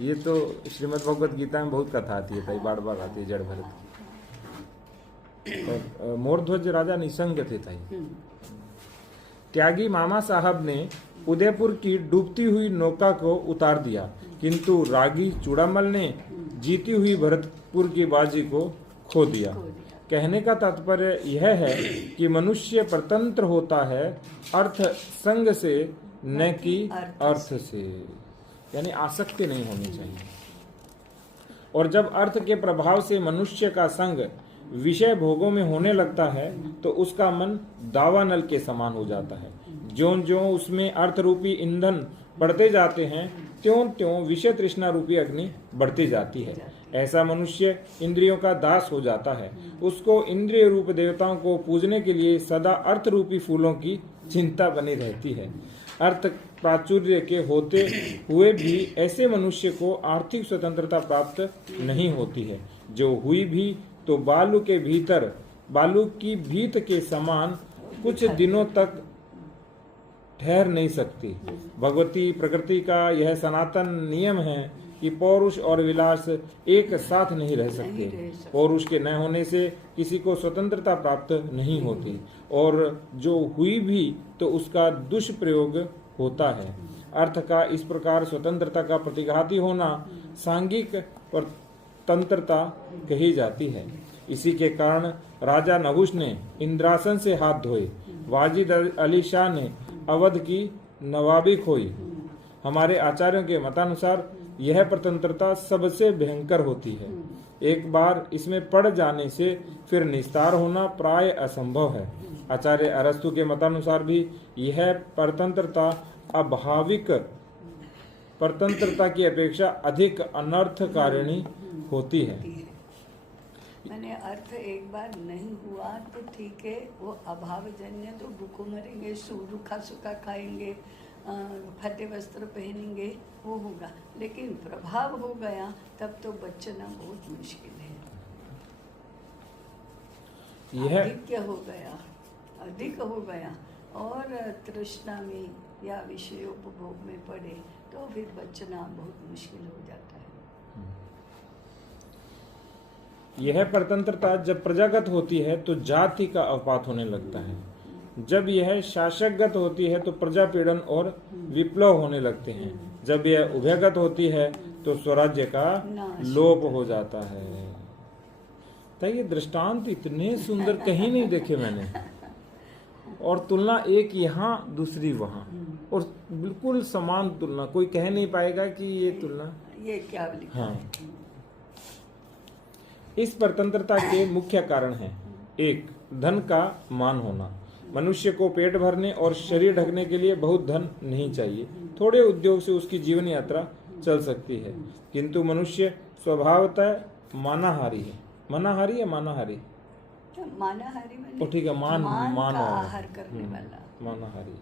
ये तो श्रीमद् भगवत गीता में बहुत कथा आती है, बार बार आती है जड़ भरत की। और मोरध्वज राजा निसंग थे ताई। त्यागी मामा साहब ने उदयपुर की डूबती हुई नौका को उतार दिया, किंतु रागी चूड़ामल ने जीती हुई भरतपुर की बाजी को खो दिया। कहने का तात्पर्य यह है कि मनुष्य स्वतंत्र होता है अर्थ संग से, न कि अर्थ से। यानी आसक्ति नहीं होनी चाहिए। और जब अर्थ के प्रभाव से मनुष्य का संग विषय भोगों में होने लगता है तो उसका मन दावानल के समान हो जाता है। ज्यों ज्यों उसमें अर्थ रूपी ईंधन बढ़ते जाते हैं त्यों त्यों विषय तृष्णा रूपी अग्नि बढ़ती जाती है। ऐसा मनुष्य इंद्रियों का दास हो जाता है। उसको इंद्रिय रूप देवताओं को पूजने के लिए सदा अर्थ रूपी फूलों की चिंता बनी रहती है। अर्थ प्राचुर्य के होते हुए भी ऐसे मनुष्य को आर्थिक स्वतंत्रता प्राप्त नहीं होती है। जो हुई भी तो बालू की भीत के समान कुछ दिनों तक ठहर नहीं सकती। भगवती प्रकृति का यह सनातन नियम है कि पौरुष और विलास एक साथ नहीं रह सकते। पौरुष के न होने से किसी को स्वतंत्रता प्राप्त नहीं होती, और जो हुई भी तो उसका दुष्प्रयोग होता है। अर्थ का इस प्रकार स्वतंत्रता का प्रतिघाती होना सांघिक स्वतंत्रता कही जाती है। इसी के कारण राजा नहुष ने इंद्रासन से हाथ धोए, वाजिद अली शाह ने अवध की नवाबी खोई। हमारे आचार्यों के मतानुसार यह स्वतंत्रता सबसे भयंकर होती है। एक बार इसमें पड़ जाने से फिर निस्तार होना प्राय असंभव है। आचार्य अरस्तु के मतानुसार भी यह स्वतंत्रता अभाविक स्वतंत्रता की अपेक्षा अधिक अनर्थकारिणी होती है। मैंने अर्थ एक बार नहीं हुआ तो ठीक है, वो अभावजन्य तो भूखों मरेंगे, रूखा सूखा खाएंगे, फटे वस्त्र पहनेंगे, वो होगा। लेकिन प्रभाव हो गया तब तो बचना बहुत मुश्किल है। यह अधिक हो गया और तृष्णा में या विषयोपभोग में पड़े तो फिर बचना बहुत मुश्किल हो जाता है। यह स्वतंत्रता जब प्रजागत होती है तो जाति का अवपात होने लगता है। जब यह शासकगत होती है तो प्रजा पीड़न और विप्लव होने लगते हैं। जब यह उभयगत होती है तो स्वराज्य का लोप हो जाता है। तो ये दृष्टांत इतने सुंदर कहीं नहीं देखे मैंने, और तुलना एक यहाँ दूसरी वहाँ, और बिल्कुल समान तुलना। कोई कह नहीं पाएगा कि ये तुलना ये क्या लिखा। हाँ, इस स्वतंत्रता के मुख्य कारण हैं: एक, धन का मान होना। मनुष्य को पेट भरने और शरीर ढकने के लिए बहुत धन नहीं चाहिए। थोड़े उद्योग से उसकी जीवन यात्रा चल सकती है, किंतु मनुष्य स्वभावतः मानाहारी है। मानाहारी या मानाहारी? मानाहारी ठीक है, मान का आहार करने वाला मानाहारी।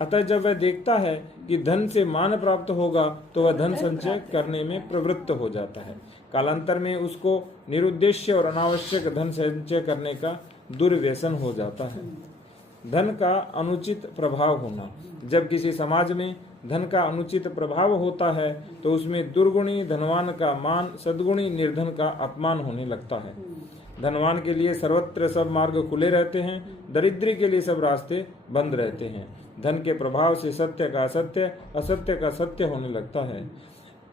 अतः जब वह देखता है कि धन से मान प्राप्त होगा तो वह धन संचय करने में प्रवृत्त हो जाता है। कालांतर में उसको निरुद्देश्य और अनावश्यक धन संचय करने का दुर्व्यसन हो जाता है। धन का अनुचित प्रभाव होना। जब किसी समाज में धन का अनुचित प्रभाव होता है तो उसमें दुर्गुणी धनवान का मान, सद्गुणी निर्धन का अपमान होने लगता है। धनवान के लिए सर्वत्र सब मार्ग खुले रहते हैं, दरिद्री के लिए सब रास्ते बंद रहते हैं। धन के प्रभाव से सत्य का असत्य, असत्य का सत्य होने लगता है।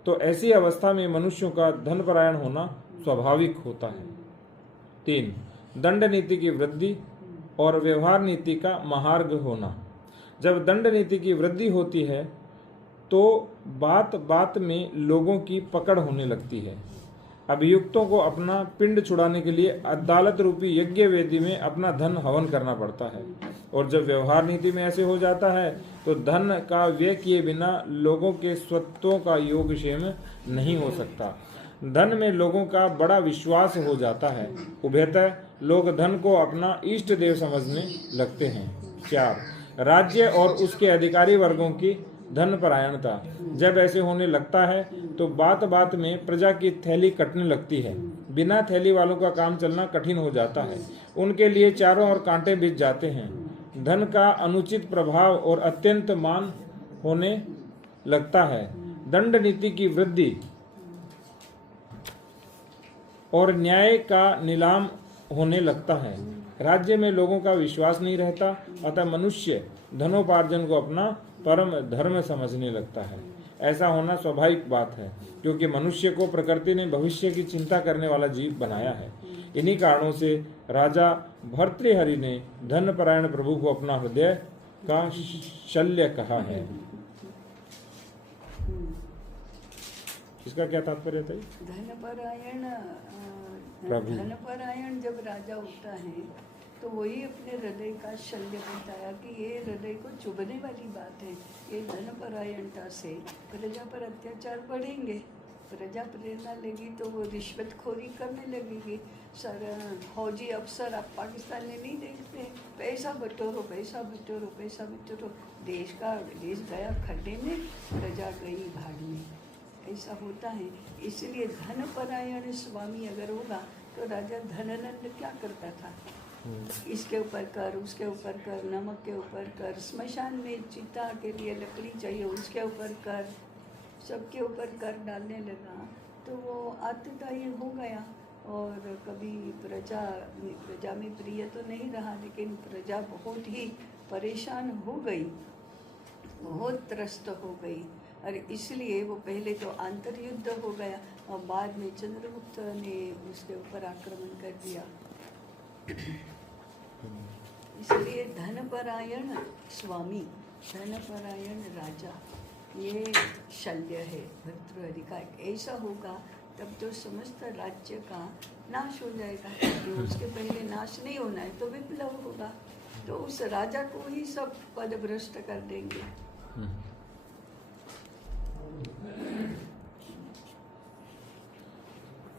तो ऐसी अवस्था में मनुष्यों का धनपरायण होना स्वाभाविक होता है। 3, दंड नीति की वृद्धि और व्यवहार नीति का महार्ग होना। जब दंड नीति की वृद्धि होती है तो बात बात में लोगों की पकड़ होने लगती है। अभियुक्तों को अपना पिंड छुड़ाने के लिए अदालत रूपी यज्ञ वेदी में अपना धन हवन करना पड़ता है। और जब व्यवहार नीति में ऐसे हो जाता है तो धन का व्यय किए बिना लोगों के स्वत्वों का योगक्षेम नहीं हो सकता। धन में लोगों का बड़ा विश्वास हो जाता है। उभयतः लोग धन को अपना इष्ट देव समझने लगते हैं। 4, राज्य और उसके अधिकारी वर्गों की धन परायणता। जब ऐसे होने लगता है तो बात बात में प्रजा की थैली कटने लगती है। बिना थैली वालों का काम चलना कठिन हो जाता है। उनके लिए चारों ओर कांटे बिछ जाते हैं। धन का अनुचित प्रभाव और अत्यंत मान होने लगता है। दंड नीति की वृद्धि और न्याय का नीलाम होने लगता है। राज्य में लोगों का विश्वास नहीं रहता, अतः मनुष्य धनोपार्जन को अपना परम धर्म समझने लगता है। ऐसा होना स्वाभाविक बात है, क्योंकि मनुष्य को प्रकृति ने भविष्य की चिंता करने वाला जीव बनाया है। इन्हीं कारणों से राजा भर्तृहरि ने धनपरायण प्रभु को अपना हृदय का शल्य कहा है। इसका क्या तात्पर्य था? धनपरायण प्रभु। धनपरायण जब राजा होता है तो वही अपने हृदय का शल्य बताया कि ये हृदय को चुभने वाली बात है। ये धनपरायणता से प्रजा पर अत्याचार बढ़ेंगे, प्रजा प्रेरणा लेगी तो वो रिश्वतखोरी करने लगेगी। सर फौजी अफसर आप पाकिस्तान में नहीं देखते, पैसा बटोरो पैसा बटोरो पैसा बटोरो, देश गया खड्डे में, प्रजा गई भाड़ में, ऐसा होता है। इसलिए धनपरायण स्वामी अगर होगा तो राजा धनानंद क्या करता था, इसके ऊपर कर, उसके ऊपर कर, नमक के ऊपर कर, स्मशान में चिता के लिए लकड़ी चाहिए उसके ऊपर कर, सबके ऊपर कर डालने लगा तो वो आतताई हो गया। और कभी प्रजा में प्रिय तो नहीं रहा, लेकिन प्रजा बहुत ही परेशान हो गई, बहुत त्रस्त हो गई। और इसलिए वो पहले तो आंतरयुद्ध हो गया और बाद में चंद्रगुप्त ने उसके ऊपर आक्रमण कर दिया। इसलिए धनपरायण स्वामी, धनपरायण राजा, ये शल्य है भर्तृहरि का। ऐसा होगा तब तो समस्त राज्य का नाश हो जाएगा, क्योंकि उसके पहले नाश नहीं होना है तो विप्लव होगा, तो उस राजा को ही सब पदभ्रष्ट कर देंगे।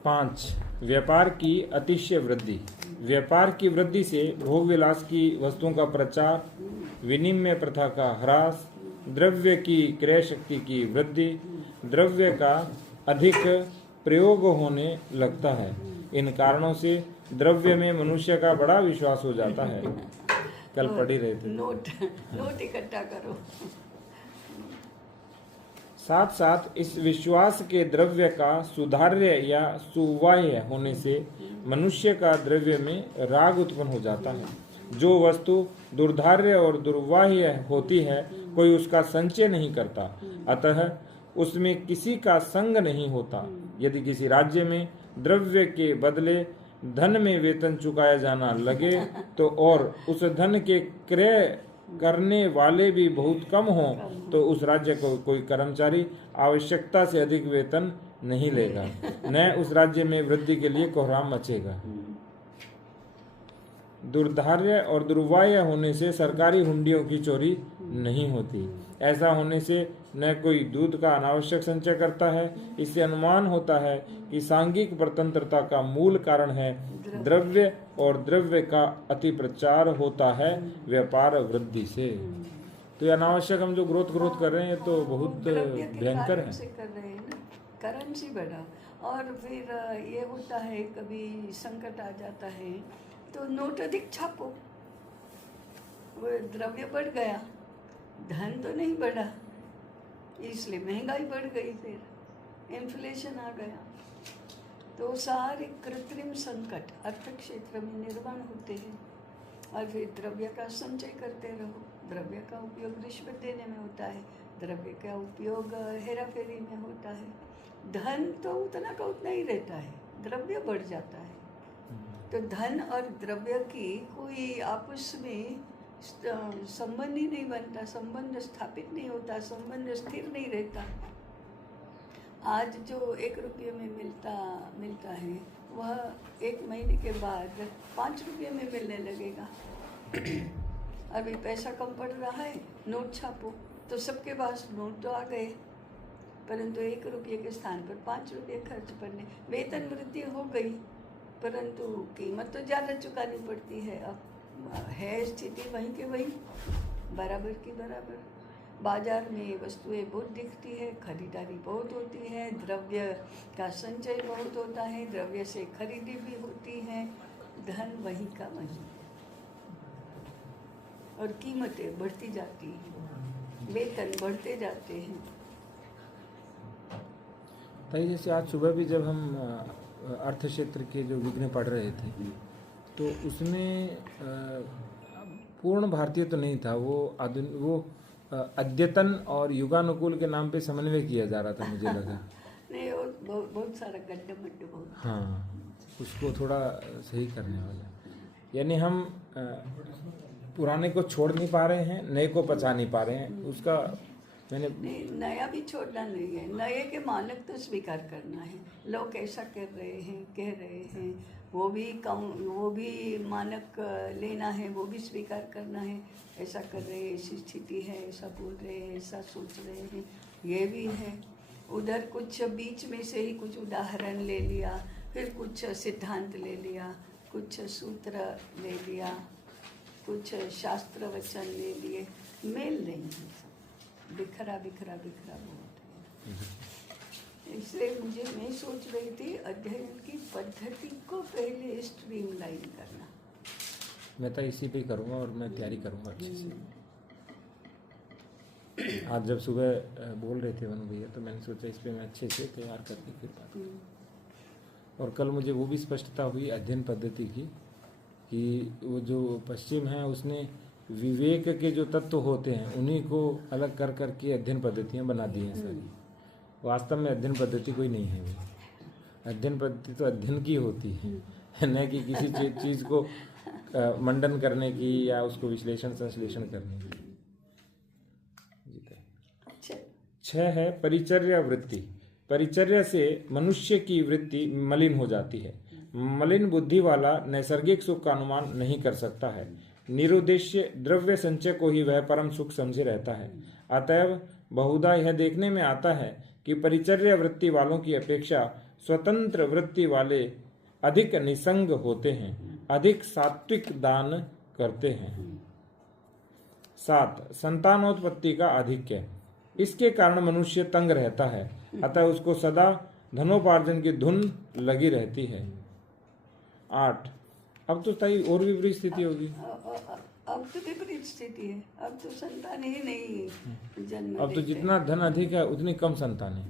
5. व्यापार की अतिशय वृद्धि। व्यापार की वृद्धि से भोग विलास की वस्तुओं का प्रचार, विनिमय प्रथा का ह्रास, द्रव्य की क्रय शक्ति की वृद्धि, द्रव्य का अधिक प्रयोग होने लगता है। इन कारणों से द्रव्य में मनुष्य का बड़ा विश्वास हो जाता है। कल पढ़ ही रहे थे। नोट इकट्ठा करो। साथ साथ इस विश्वास के द्रव्य का सुधार्य या सुवाह्य होने से मनुष्य का द्रव्य में राग उत्पन्न हो जाता है। जो वस्तु दुर्धार्य और दुर्वाह्य होती है कोई उसका संचय नहीं करता, अतः उसमें किसी का संग नहीं होता। यदि किसी राज्य में द्रव्य के बदले धन में वेतन चुकाया जाना लगे तो और उस धन के क्रय करने वाले भी बहुत कम हो तो उस राज्य को कोई कर्मचारी आवश्यकता से अधिक वेतन नहीं लेगा, न उस राज्य में वृद्धि के लिए कोहराम मचेगा। दुर्धार्य और दुर्वाह्य होने से सरकारी हुंडियों की चोरी नहीं होती। ऐसा होने से न कोई दूध का अनावश्यक संचय करता है। इससे अनुमान होता है कि सांघिक परतंत्रता का मूल कारण है द्रव्य, और द्रव्य का अति प्रचार होता है व्यापार वृद्धि से। तो ये अनावश्यक हम जो ग्रोथ कर रहे हैं तो बहुत भयंकर है। करेंसी बढ़ा और फिर ये होता है कभी संकट आ जाता है तो नोट अधिक छापो, वो द्रव्य बढ़ गया, धन तो नहीं बढ़ा, इसलिए महंगाई बढ़ गई, फिर इन्फ्लेशन आ गया। तो सारे कृत्रिम संकट अर्थ क्षेत्र में निर्माण होते हैं। और फिर द्रव्य का संचय करते रहो। द्रव्य का उपयोग रिश्वत देने में होता है, द्रव्य का उपयोग हेराफेरी में होता है। धन तो उतना का उतना ही रहता है, द्रव्य बढ़ जाता है। तो धन और द्रव्य की कोई आपस में संबंध ही नहीं बनता, संबंध स्थापित नहीं होता, संबंध स्थिर नहीं रहता। आज जो 1 रुपये में मिलता है वह 1 महीने के बाद 5 रुपये में मिलने लगेगा। अभी पैसा कम पड़ रहा है, नोट छापो तो सबके पास नोट तो आ गए, परंतु 1 रुपये के स्थान पर 5 रुपये खर्च पड़ने। वेतन वृद्धि हो गई परंतु कीमत तो ज़्यादा चुकानी पड़ती है। अब है स्थिति वहीं के वहीं, बराबर की बराबर। बाजार में वस्तुएं बहुत दिखती है, खरीदारी बहुत होती है, द्रव्य का संचय बहुत होता है, द्रव्य से खरीदी भी होती है, धन वहीं का वहीं, और कीमतें बढ़ती जाती हैं, वेतन बढ़ते जाते हैं। भाई जैसे आज सुबह भी जब हम अर्थ क्षेत्र के जो विघ्न पढ़ रहे थे तो उसमें पूर्ण भारतीय तो नहीं था, वो अद्यतन और युगानुकूल के नाम पे समन्वय किया जा रहा था, मुझे लगा। नहीं, बहुत सारा गड्ढे मड्ढे बहुत। हाँ, उसको थोड़ा सही करने वाला, यानी हम पुराने को छोड़ नहीं पा रहे हैं, नए को पचा नहीं पा रहे हैं, उसका मैंने नहीं, नया भी छोड़ना नहीं है, नए के मानक तो स्वीकार करना है। लोग ऐसा कर रहे हैं, कह रहे हैं, वो भी मानक लेना है, वो भी स्वीकार करना है। ऐसा कर रहे हैं, ऐसी स्थिति है, ऐसा बोल रहे हैं, ऐसा सोच रहे हैं, ये भी है। उधर कुछ बीच में से ही कुछ उदाहरण ले लिया, फिर कुछ सिद्धांत ले लिया, कुछ सूत्र ले लिया, कुछ शास्त्र वचन ले लिए, मेल नहीं है, सब बिखरा बिखरा बिखरा बहुत है। इसलिए मैं सोच रही थी अध्ययन की पद्धति को पहले स्ट्रीमलाइन करना। मैं तो इसी पे करूँगा और मैं तैयारी करूँगा अच्छे से। आज जब सुबह बोल रहे थे वनु भैया तो मैंने सोचा इस पे मैं अच्छे से तैयार करके फिर बात। और कल मुझे वो भी स्पष्टता हुई अध्ययन पद्धति की कि वो जो पश्चिम है उसने विवेक के जो तत्व होते हैं उन्हीं को अलग कर करके अध्ययन पद्धतियाँ बना दी हैं सारी। वास्तव में अध्ययन पद्धति कोई नहीं है। वो अध्ययन पद्धति तो अध्ययन की होती है, न कि किसी चीज़ को मंडन करने की या उसको विश्लेषण संश्लेषण करने की। 6 है परिचर्या वृत्ति। परिचर्या से मनुष्य की वृत्ति मलिन हो जाती है। मलिन बुद्धि वाला नैसर्गिक सुख का अनुमान नहीं कर सकता है। निरुद्देश्य द्रव्य संचय को ही वह परम सुख समझे रहता है। अतएव बहुधा यह देखने में आता है कि परिचर्या वृत्ति वालों की अपेक्षा स्वतंत्र वृत्ति वाले अधिक निसंग होते हैं, अधिक सात्विक दान करते हैं। 7 संतानोत्पत्ति का आधिक्य। इसके कारण मनुष्य तंग रहता है, अतः उसको सदा धनोपार्जन की धुन लगी रहती है। 8 अब तो ताई और भी बुरी स्थिति होगी। अब तो विपरीत स्थिति है, अब तो संतान ही नहीं जन्म अब तो जितना धन अधिक है उतनी कम संतान है।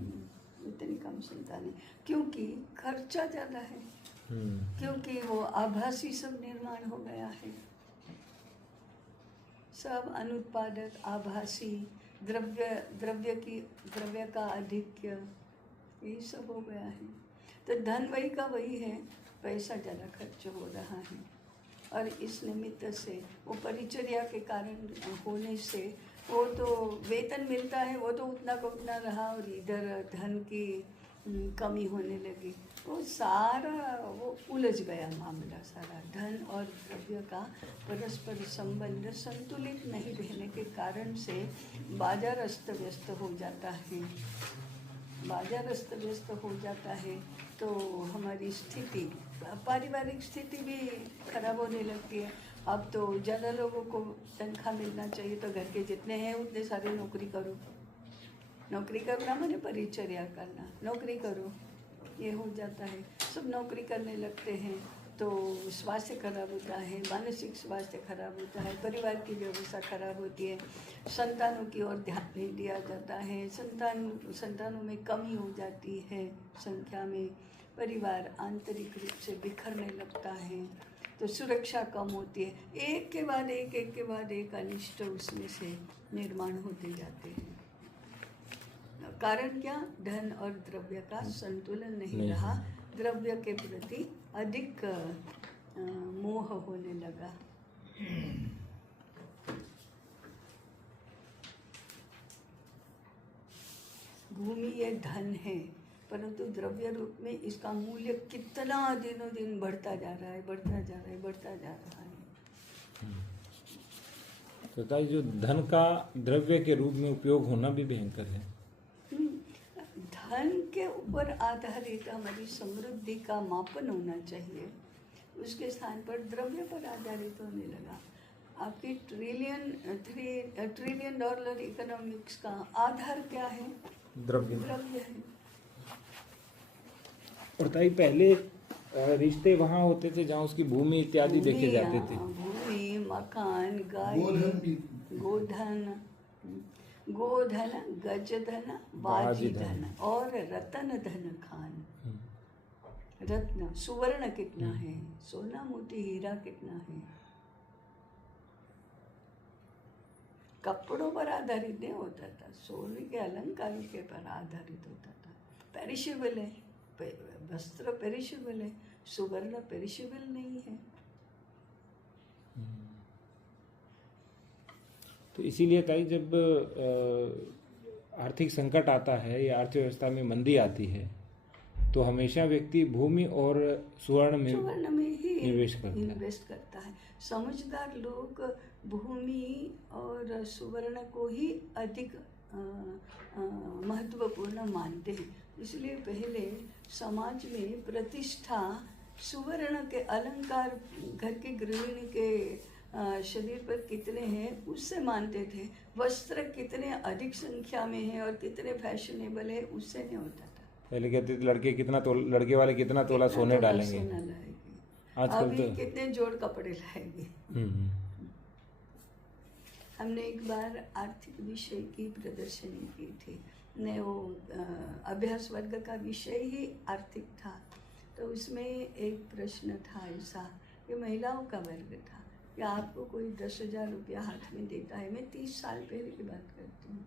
उतनी कम संतान है, क्योंकि खर्चा ज्यादा है, क्योंकि वो आभासी सब निर्माण हो गया है, सब अनुत्पादक आभासी द्रव्य का आधिक्य, यही सब हो गया है। तो धन वही का वही है, पैसा ज़्यादा खर्च हो रहा है। और इस निमित्त से वो परिचर्या के कारण होने से वो तो वेतन मिलता है, वो तो उतना का उतना रहा, और इधर धन की कमी होने लगी। वो सारा वो उलझ गया मामला सारा। धन और द्रव्य का परस्पर संबंध संतुलित नहीं रहने के कारण से बाजार अस्त व्यस्त हो जाता है। बाजार अस्त व्यस्त हो जाता है तो हमारी स्थिति, पारिवारिक स्थिति भी खराब होने लगती है। अब तो ज़्यादा लोगों को तनख्वाह मिलना चाहिए, तो घर के जितने हैं उतने सारे नौकरी करो। नौकरी करना माने परिचर्या करना, नौकरी करो, ये हो जाता है। सब नौकरी करने लगते हैं तो स्वास्थ्य खराब होता है, मानसिक स्वास्थ्य खराब होता है, परिवार की व्यवस्था खराब होती है, संतानों की ओर ध्यान नहीं दिया जाता है, संतानों में कमी हो जाती है संख्या में, परिवार आंतरिक रूप से बिखरने लगता है, तो सुरक्षा कम होती है। एक के बाद एक अनिष्ट उसमें से निर्माण होते जाते हैं। कारण क्या? धन और द्रव्य का संतुलन नहीं रहा, द्रव्य के प्रति अधिक मोह होने लगा। भूमि ये धन है, परंतु द्रव्य रूप में इसका मूल्य कितना दिनों दिन बढ़ता जा रहा है, बढ़ता जा रहा है, बढ़ता जा रहा है। तो ताई जो धन का द्रव्य के रूप में उपयोग होना भी भयंकर है। धन के ऊपर आधारित हमारी समृद्धि का मापन होना चाहिए, उसके स्थान पर द्रव्य पर आधारित होने लगा। आपकी ट्रिलियन डॉलर इकोनॉमिक्स का आधार क्या है? द्रव्य है। और ताई पहले रिश्ते वहाँ होते थे जहाँ उसकी भूमि इत्यादि देखे जाते थे। भूमि, मकान, गाय, गोधन, गजधन, बाजीधन और रतन धन खान। रत्न, सुवर्ण कितना है, सोना मोती हीरा कितना है। कपड़ों पर आधारित नहीं होता था, सोने के अलंकारों के पर आधारित होता था। पेरिशेबल है, वस्त्र पेरिशेबल है, सुवर्ण पेरिशेबल नहीं है। तो इसीलिए ताई जब आर्थिक संकट आता है या अर्थव्यवस्था में मंदी आती है तो हमेशा व्यक्ति भूमि और स्वर्ण में ही निवेश करता है। इन्वेस्ट करता है। समझदार लोग भूमि और सुवर्ण को ही अधिक महत्वपूर्ण मानते हैं। इसलिए पहले समाज में प्रतिष्ठा सुवर्ण के अलंकार घर की गृहिणी के शरीर पर कितने हैं उससे मानते थे। वस्त्र कितने अधिक संख्या में है और कितने फैशनेबल है उससे नहीं होता था। पहले कहते थे लड़के वाले कितना तोला सोने डालेंगे, आजकल अभी तो कितने जोड़ कपड़े लाएंगे। हमने एक बार आर्थिक विषय की प्रदर्शनी की थी। ने वो अभ्यास वर्ग का विषय ही आर्थिक था। तो उसमें एक प्रश्न था ऐसा कि महिलाओं का वर्ग था कि आपको कोई 10,000 रुपया हाथ में देता है, मैं 30 साल पहले की बात करती हूँ,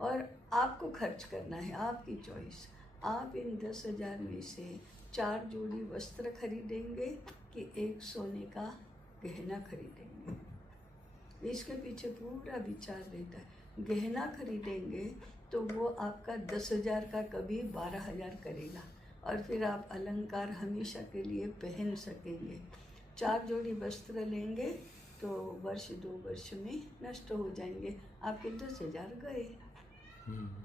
और आपको खर्च करना है, आपकी चॉइस। आप इन 10,000 में से 4 जोड़ी वस्त्र खरीदेंगे कि एक सोने का गहना खरीदेंगे। इसके पीछे पूरा विचार रहता है। गहना खरीदेंगे तो वो आपका 10,000 का कभी 12,000 करेगा और फिर आप अलंकार हमेशा के लिए पहन सकेंगे। 4 जोड़ी वस्त्र लेंगे तो वर्ष 2 वर्ष में नष्ट हो जाएंगे, आपके 10,000 गए।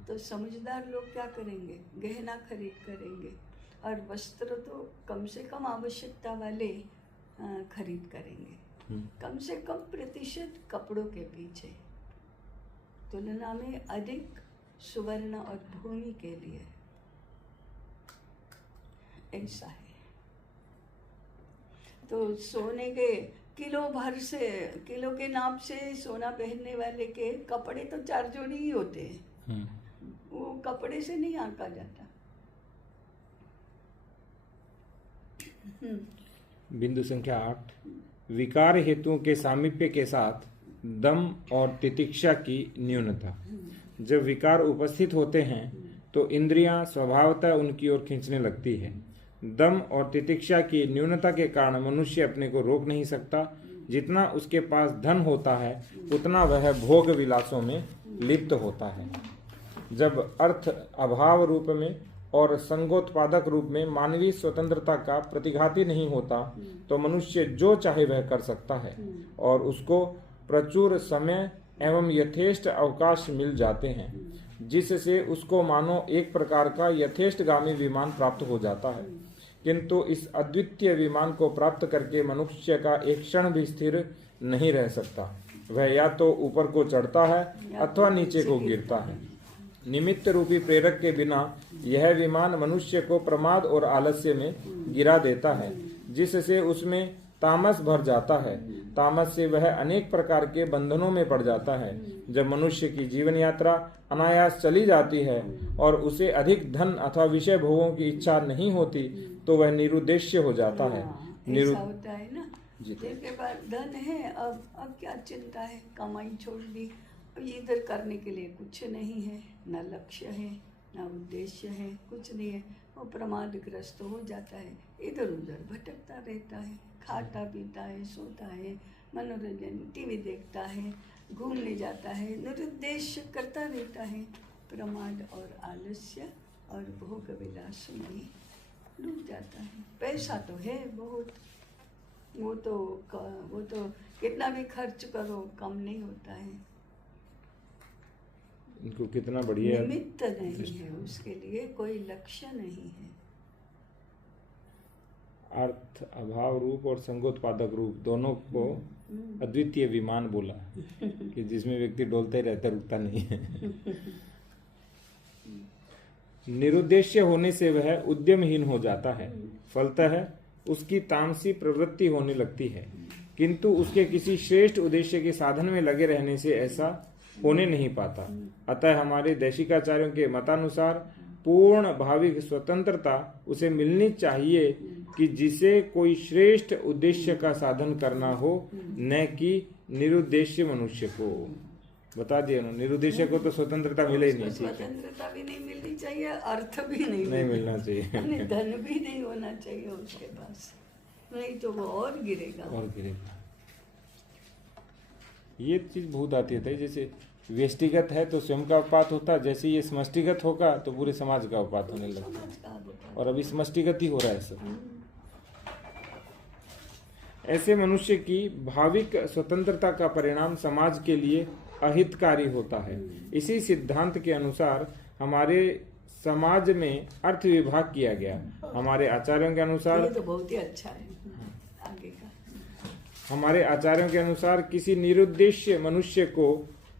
तो समझदार लोग क्या करेंगे? गहना खरीद करेंगे और वस्त्र तो कम से कम आवश्यकता वाले खरीद करेंगे। कम से कम प्रतिशत कपड़ों के पीछे, तुलना में अधिक सुवर्ण और भूमि के लिए। ऐसा है। तो सोने के किलो के नाप से सोना पहनने वाले के कपड़े तो 4 जोड़ी ही होते हैं। वो कपड़े से नहीं आंका जाता। बिंदु संख्या 8, विकार हेतुओं के सामीप्य के साथ दम और तितिक्षा की न्यूनता। जब विकार उपस्थित होते हैं तो इंद्रियां स्वभावतः उनकी ओर खींचने लगती है। दम और तितिक्षा की न्यूनता के कारण मनुष्य अपने को रोक नहीं सकता। जितना उसके पास धन होता है उतना वह भोग विलासों में लिप्त होता है। जब अर्थ अभाव रूप में और संगोत्पादक रूप में मानवीय स्वतंत्रता का प्रतिघाती नहीं होता तो मनुष्य जो चाहे वह कर सकता है और उसको प्रचुर समय एवं यथेष्ट अवकाश मिल जाते हैं, जिससे उसको मानो एक प्रकार का यथेष्टगामी विमान प्राप्त हो जाता है। किंतु इस अद्वितीय विमान को प्राप्त करके मनुष्य का एक क्षण भी स्थिर नहीं रह सकता। वह या तो ऊपर को चढ़ता है अथवा नीचे को गिरता है। निमित्त रूपी प्रेरक के बिना यह विमान मनुष्य को प्रमाद और आलस्य में गिरा देता है, जिससे उसमें तामस भर जाता है। तामस से वह अनेक प्रकार के बंधनों में पड़ जाता है। जब मनुष्य की जीवन यात्रा अनायास चली जाती है और उसे अधिक धन अथवा विषय भोगों की इच्छा नहीं होती तो वह निरुद्देश्य हो जाता है। ऐसा होता है ना, जिसके पास धन है अब क्या चिंता है, कमाई छोड़ दी, अब इधर करने के लिए कुछ नहीं है, न लक्ष्य है न उद्देश्य है, कुछ नहीं है। वो प्रमादग्रस्त हो जाता है, इधर उधर भटकता रहता है, खाता पीता है, सोता है, मनोरंजन टीवी देखता है, घूमने जाता है, निरुद्देश्य करता रहता है। प्रमाद और आलस्य और भोग विलास में डूब जाता है। पैसा तो है बहुत, वो तो कितना भी खर्च करो कम नहीं होता है। इनको कितना बढ़िया निमित्त नहीं है, उसके लिए कोई लक्ष्य नहीं है। अर्थ अभाव रूप और संगोत्पादक रूप दोनों को अद्वितीय विमान बोला कि जिसमें व्यक्ति डोलता ही रहता, रुकता नहीं है। निरुद्देश्य होने से वह उद्यमहीन हो जाता है, फलतः उसकी तामसी प्रवृत्ति होने लगती है। किंतु उसके किसी श्रेष्ठ उद्देश्य के साधन में लगे रहने से ऐसा होने नहीं पाता। अतः हमारे देशिकाचार्यों के मतानुसार पूर्ण भाविक स्वतंत्रता उसे मिलनी चाहिए कि जिसे कोई श्रेष्ठ उद्देश्य का साधन करना हो, न कि निरुद्देश्य मनुष्य को। बता दिया ना, निरुद्देश्य को तो स्वतंत्रता मिले ही नहीं चाहिए, स्वतंत्रता भी नहीं मिलनी चाहिए, अर्थ भी नहीं मिलना चाहिए, धन भी नहीं होना चाहिए उसके पास, नहीं तो वो और गिरेगा। ये चीज बहुत आती है। जैसे व्यष्टिगत है तो स्वयं का उत्पात होता है, जैसे ये समष्टिगत होगा तो पूरे समाज का उत्पात होने लगता समाज का होता है, और अभी समष्टिगत ही हो रहा है सब। है। ऐसे मनुष्य की भाविक स्वतंत्रता का परिणाम समाज के लिए अहितकारी होता है। इसी सिद्धांत के अनुसार हमारे समाज में अर्थ विभाग किया गया। हमारे आचार्यों के अनुसार ये तो बहुत ही अच्छा है। आगे का हमारे आचार्यों के अनुसार किसी निरुद्देश्य मनुष्य को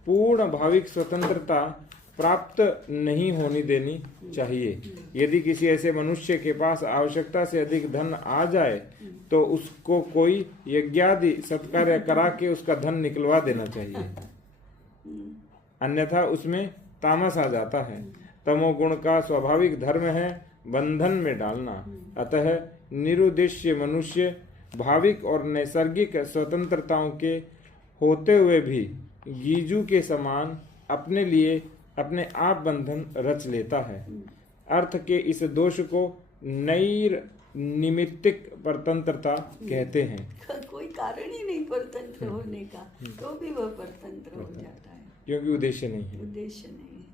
पूर्ण भाविक स्वतंत्रता प्राप्त नहीं होने देनी चाहिए। यदि किसी ऐसे मनुष्य के पास आवश्यकता से अधिक धन आ जाए तो उसको कोई यज्ञादि सत्कार्य करा के उसका धन निकलवा देना चाहिए, अन्यथा उसमें तामस आ जाता है। तमोगुण का स्वाभाविक धर्म है बंधन में डालना। अतः निरुद्देश्य मनुष्य भाविक और नैसर्गिक स्वतंत्रताओं के होते हुए भी गीजू के समान अपने लिए अपने आप बंधन रच लेता है। अर्थ के इस दोष को नैर्निमित्तिक परतंत्रता कहते हैं। कोई कारण ही नहीं परतंत्र होने का, तो भी वह परतंत्र हो जाता है, क्योंकि उद्देश्य नहीं है। उद्देश्य नहीं है।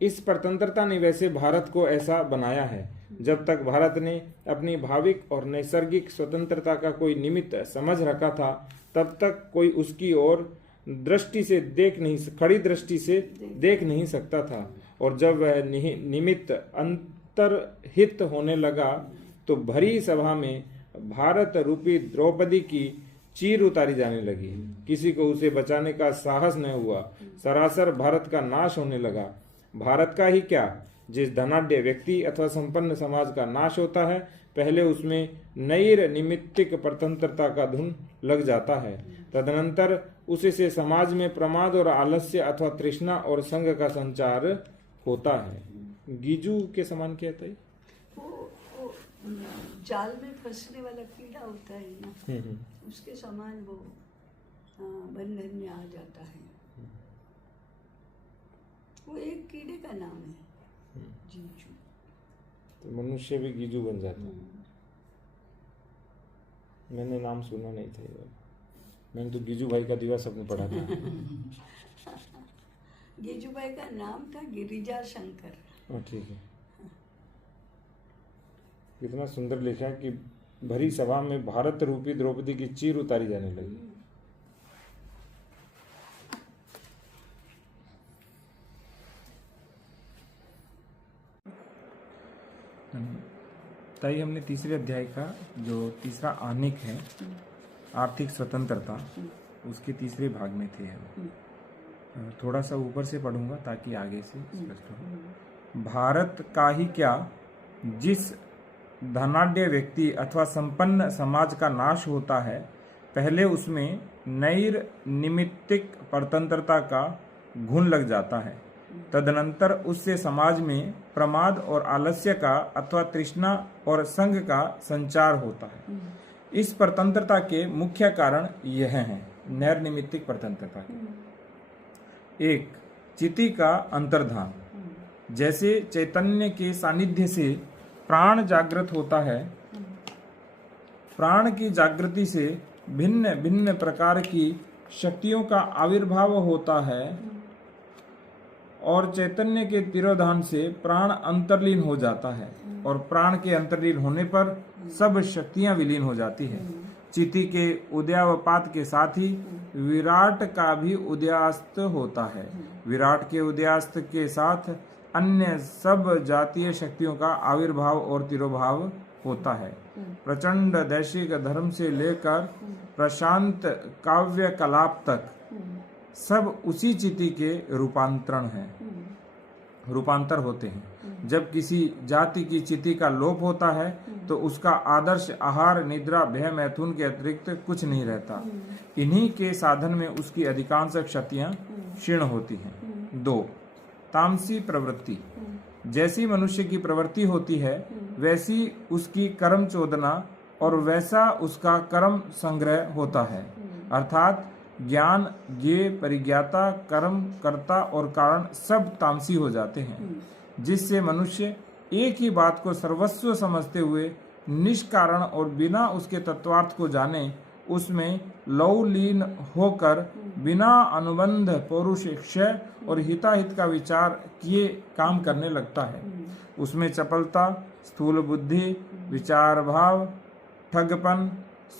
इस परतंत्रता ने वैसे भारत को ऐसा बनाया है। जब तक भारत ने अपनी भाविक और नैसर्गिक स्वतंत्रता का कोई निमित्त समझ रखा था, तब तक कोई उसकी ओर खड़ी दृष्टि से देख नहीं सकता था। और जब वह निमित्त अंतर्हित होने लगा तो भरी सभा में भारत रूपी द्रौपदी की चीर उतारी जाने लगी। किसी को उसे बचाने का साहस न हुआ। सरासर भारत का नाश होने लगा। भारत का ही क्या, जिस धनाढ्य व्यक्ति अथवा संपन्न समाज का नाश होता है, पहले उसमें नैर्निमित्तिक परतंत्रता का धुन लग जाता है। तदनंतर उसे से समाज में प्रमाद और आलस्य अथवा तृष्णा और संग का संचार होता है। गीजू के समान क्या था? वो जाल में फंसने वाला कीड़ा होता है ना, उसके समान वो बंधन में आ जाता है। वो एक कीड़े का नाम है, गीजू। तो मनुष्य भी गीजू बन जाता है। मैंने नाम सुना नहीं था ये। मैंने तो गीजू भाई का दिवस अपने पढ़ा था। गीजू भाई का नाम था गिरिजा शंकर। ठीक है। कितना सुंदर लिखा है कि भरी सभा में भारत रूपी द्रौपदी की चीर उतारी जाने लगी। ताई हमने तीसरे अध्याय का जो तीसरा आनिक है, आर्थिक स्वतंत्रता, उसके तीसरे भाग में थे हम। थोड़ा सा ऊपर से पढ़ूंगा ताकि आगे से स्पष्ट हो। भारत का ही क्या, जिस धनाढ्य व्यक्ति अथवा संपन्न समाज का नाश होता है, पहले उसमें नैर्निमित्तिक परतंत्रता का घुन लग जाता है। तदनंतर उससे समाज में प्रमाद और आलस्य का अथवा तृष्णा और संग का संचार होता है। इस परतंत्रता के मुख्य कारण यह हैं, नैर्निमित्तिक परतंत्रता के। एक, चिति का अंतर्धान। जैसे चैतन्य के सानिध्य से प्राण जागृत होता है, प्राण की जागृति से भिन्न भिन्न प्रकार की शक्तियों का आविर्भाव होता है, और चैतन्य के तिरोधान से प्राण अंतर्लीन हो जाता है, और प्राण के अंतर्लीन होने पर सब शक्तियां विलीन हो जाती है। चिति के उदयावपात के साथ ही विराट का भी उदयास्त होता है। विराट के उदयास्त के साथ अन्य सब जातीय शक्तियों का आविर्भाव और तिरोभाव होता है। प्रचंड दैशिक धर्म से लेकर प्रशांत काव्य कलाप तक सब उसी चिति के रूपांतर होते हैं। जब किसी जाति की चिति का लोप होता है तो उसका आदर्श आहार, निद्रा, भय, मैथुन के अतिरिक्त कुछ नहीं रहता। इन्हीं के साधन में उसकी अधिकांश क्षतियां क्षीण होती हैं। 2, तामसी प्रवृत्ति। जैसी मनुष्य की प्रवृत्ति होती है, वैसी उसकी कर्म चोदना और वैसा उसका कर्म संग्रह होता है। अर्थात ज्ञान, ज्ञेय, परिज्ञाता, कर्म, कर्ता और कारण सब तामसी हो जाते हैं, जिससे मनुष्य एक ही बात को सर्वस्व समझते हुए निष्कारण और बिना उसके तत्वार्थ को जाने उसमें लौलीन होकर बिना अनुबंध पौरुष क्षय और हिताहित का विचार किए काम करने लगता है। उसमें चपलता, स्थूल बुद्धि, विचार भाव, ठगपन,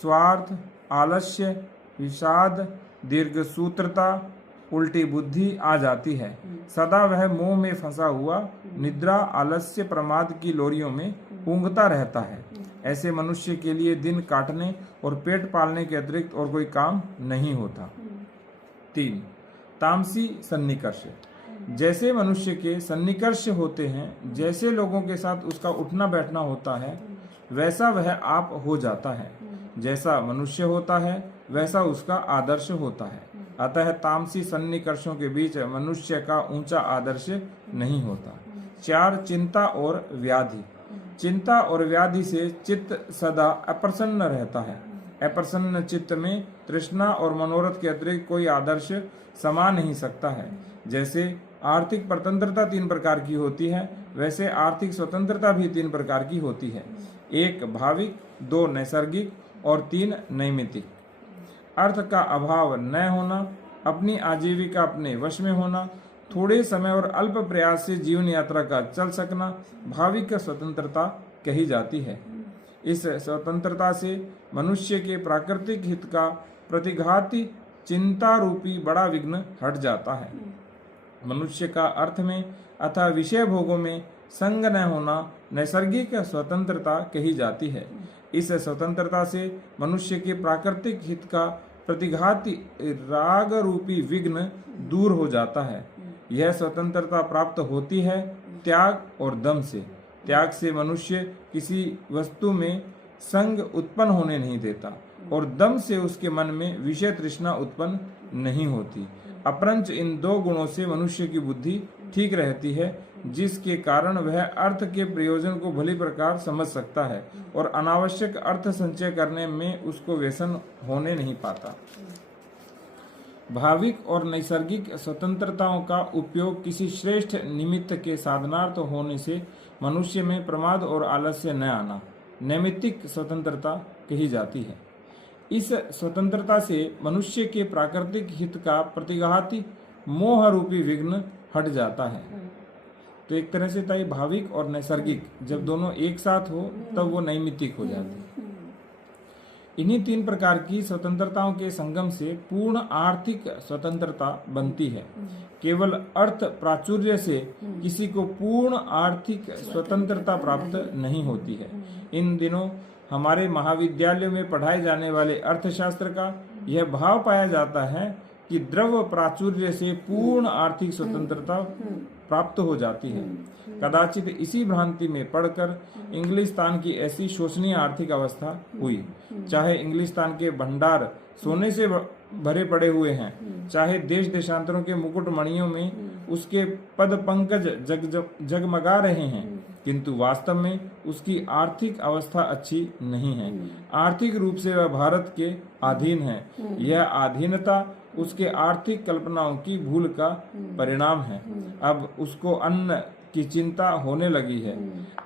स्वार्थ, आलस्य, विषाद, दीर्घ सूत्रता, उल्टी बुद्धि आ जाती है। सदा वह मोह में फंसा हुआ निद्रा, आलस्य, प्रमाद की लोरियों में ऊँघता रहता है। ऐसे मनुष्य के लिए दिन काटने और पेट पालने के अतिरिक्त और कोई काम नहीं होता। 3. तामसी सन्निकर्ष। जैसे मनुष्य के सन्निकर्ष होते हैं, जैसे लोगों के साथ उसका उठना बैठना होता है, वैसा वह आप हो जाता है। जैसा मनुष्य होता है, वैसा उसका आदर्श होता है। अतः तामसी सन्निकर्षों के बीच मनुष्य का ऊंचा आदर्श नहीं होता। 4. चिंता और व्याधि। चिंता और व्याधि से चित्त सदा अप्रसन्न रहता है। अप्रसन्न चित्त में तृष्णा और मनोरथ के अतिरिक्त कोई आदर्श समा नहीं सकता है। जैसे आर्थिक स्वतंत्रता 3 प्रकार की होती है, वैसे आर्थिक स्वतंत्रता भी 3 प्रकार की होती है। 1 भाविक, 2 नैसर्गिक और 3 नैमित्तिक। अर्थ का अभाव न होना, अपनी आजीविका अपने वश में होना, थोड़े समय और अल्प प्रयास से जीवन यात्रा का चल सकना भाविक स्वतंत्रता कही जाती है। इस स्वतंत्रता से मनुष्य के प्राकृतिक हित का प्रतिघाती चिंता रूपी बड़ा विघ्न हट जाता है। मनुष्य का अर्थ में अथवा विषय भोगों में संग न होना नैसर्गिक स्वतंत्रता कही जाती है। इस स्वतंत्रता से मनुष्य के प्राकृतिक हित का प्रतिघाती राग रूपी विघ्न दूर हो जाता है। यह स्वतंत्रता प्राप्त होती है त्याग और दम से। त्याग से मनुष्य किसी वस्तु में संग उत्पन्न होने नहीं देता और दम से उसके मन में विषय तृष्णा उत्पन्न नहीं होती। अपरंच इन 2 गुणों से मनुष्य की बुद्धि ठीक रहती है, जिसके कारण वह अर्थ के प्रयोजन को भली प्रकार समझ सकता है और अनावश्यक अर्थ संचय करने में उसको व्यसन होने नहीं पाता। भाविक और नैसर्गिक स्वतंत्रताओं का उपयोग किसी श्रेष्ठ निमित्त के साधनार्थ होने से मनुष्य में प्रमाद और आलस्य न आना नैमित्तिक स्वतंत्रता कही जाती है। इस स्वतंत्रता से मनुष्य के प्राकृतिक हित का प्रतिघाती मोह रूपी विघ्न हट जाता है। तो एक तरह से ताई भाविक और नैसर्गिक जब दोनों एक साथ हो तब वो नैमित्तिक हो जाते हैं। इन्हीं 3 प्रकार की स्वतंत्रताओं के संगम से पूर्ण आर्थिक स्वतंत्रता बनती है। केवल अर्थ प्राचुर्य से किसी को पूर्ण आर्थिक स्वतंत्रता प्राप्त नहीं होती है। इन दिनों हमारे महाविद्यालयों में पढ़ाए जाने वाले अर्थशास्त्र का यह भाव पाया जाता है कि द्रव्य प्राचुर्य से पूर्ण आर्थिक स्वतंत्रता प्राप्त हो जाती है। कदाचित इसी भ्रांति में पढ़कर इंग्लिस्तान की ऐसी शोचनीय आर्थिक अवस्था हुई। चाहे इंग्लिस्तान के भंडार सोने से भरे पड़े हुए हैं, चाहे देश देशांतरों के मुकुट मणियों में उसके पद पंकज जगमगा रहे हैं, किंतु वास्तव में उसकी आर्थिक अवस्था अच्छी नहीं है। आर्थिक रूप से वह भारत के अधीन है। यह अधीनता उसके आर्थिक कल्पनाओं की भूल का परिणाम है। अब उसको अन्न की चिंता होने लगी है।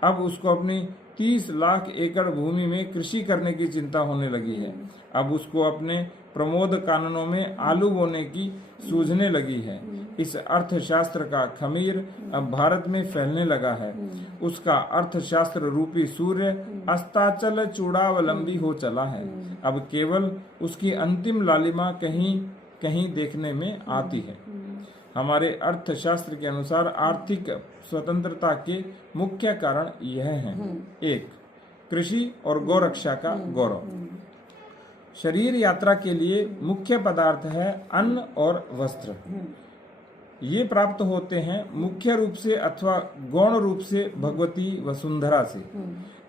अब उसको अपनी 30 लाख एकड़ भूमि में कृषि करने की चिंता होने लगी है। अब उसको अपने प्रमोद काननों में आलू बोने की सूझने लगी है। इस अर्थशास्त्र का खमीर अब भारत में फैलने लगा है। उसका अर्थशास्त्र रूपी सूर्य अस्ताचल चूड़ावलंबी हो चला है। अब केवल उसकी अंतिम लालिमा कहीं कहीं देखने में आती है। हमारे अर्थशास्त्र के अनुसार आर्थिक स्वतंत्रता के मुख्य कारण यह हैं। 1. कृषि और गौरक्षा का गौरव। शरीर यात्रा के लिए मुख्य पदार्थ है अन्न और वस्त्र। ये प्राप्त होते हैं मुख्य रूप से अथवा गौण रूप से भगवती वसुंधरा से।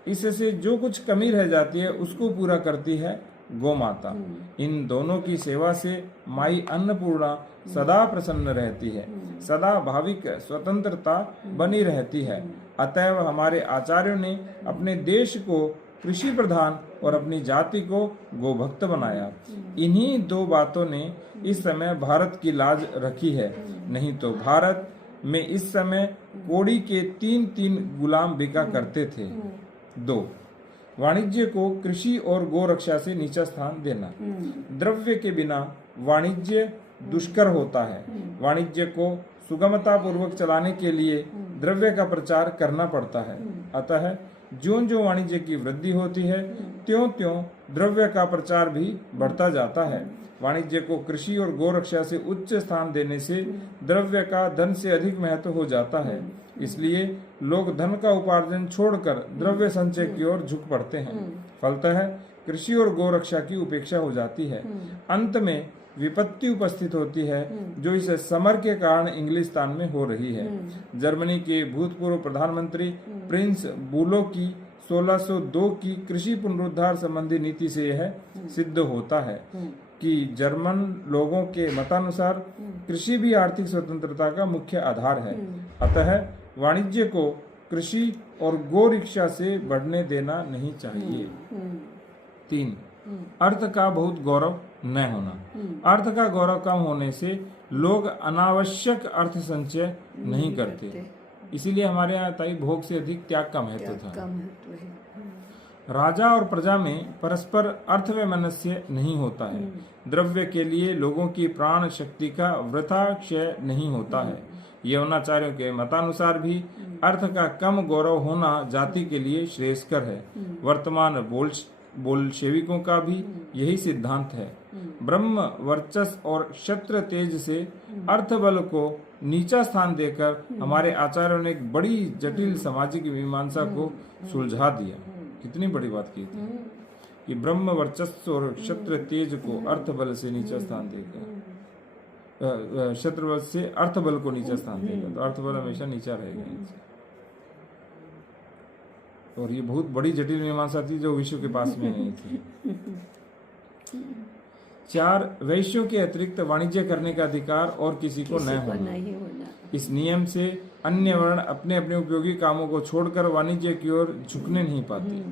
इससे जो कुछ कमी रह जाती है उसको पूरा करती है गोमाता। इन दोनों की सेवा से माई अन्नपूर्णा सदा प्रसन्न रहती है, सदा भाविक स्वतंत्रता बनी रहती है। अतएव हमारे आचार्यों ने अपने देश को कृषि प्रधान और अपनी जाति को गोभक्त बनाया। इन्हीं 2 बातों ने इस समय भारत की लाज रखी है। नहीं तो भारत में इस समय कोड़ी के 3-3 गुलाम बिका करते थे। 2. वाणिज्य को कृषि और गोरक्षा से नीचा स्थान देना। द्रव्य के बिना वाणिज्य दुष्कर होता है। वाणिज्य को सुगमता पूर्वक चलाने के लिए द्रव्य का प्रचार करना पड़ता है। अतः ज्यों-ज्यों वाणिज्य की वृद्धि होती है त्यों-त्यों द्रव्य का प्रचार भी बढ़ता जाता है। वाणिज्य को कृषि और गोरक्षा से उच्च स्थान देने से द्रव्य का धन से अधिक महत्व हो जाता है। इसलिए लोग धन का उपार्जन छोड़कर द्रव्य संचय की ओर झुक पड़ते हैं। फलतः कृषि और गोरक्षा की उपेक्षा हो जाती है। अंत में विपत्ति उपस्थित होती है जो इस समर के कारण इंग्लिस्तान में हो रही है। जर्मनी के भूतपूर्व प्रधानमंत्री प्रिंस बुलो की 1602 की कृषि पुनरुद्धार संबंधी नीति से यह सिद्ध होता है कि जर्मन लोगों के मतानुसार कृषि भी आर्थिक स्वतंत्रता का मुख्य आधार है। अतः वाणिज्य को कृषि और गोरक्षा से बढ़ने देना नहीं चाहिए। 3. अर्थ का बहुत गौरव न होना। अर्थ का गौरव कम होने से लोग अनावश्यक अर्थ संचय नहीं करते। इसीलिए हमारे यहाँ ताई भोग से अधिक त्याग का महत्व था। राजा और प्रजा में परस्पर अर्थ वैमनस्य नहीं होता है। द्रव्य के लिए लोगों की प्राण शक्ति का वृथा क्षय नहीं होता है। यवनाचार्यों के मतानुसार भी अर्थ का कम गौरव होना जाति के लिए श्रेयस्कर है। वर्तमान बोल्शेविकों का भी यही सिद्धांत है। ब्रह्म वर्चस्व और क्षत्र तेज से अर्थ बल को नीचा स्थान देकर हमारे आचार्यों ने एक बड़ी जटिल सामाजिक मीमांसा को सुलझा दिया। कितनी बड़ी बात की थी कि ब्रह्म वर्चस्व और क्षत्र तेज को अर्थ बल से नीचा स्थान देकर, क्षत्र बल से अर्थ बल को नीचा स्थान देगा तो अर्थ बल हमेशा नीचा रहेगा। और ये बहुत बड़ी जटिल मीमांसा थी जो विश्व के पास में नहीं थी। 4. वैश्यों के अतिरिक्त वाणिज्य करने का अधिकार और किसी को न होना। इस नियम से अन्य वर्ण अपने अपने उपयोगी कामों को छोड़कर वाणिज्य की ओर झुकने नहीं पाते।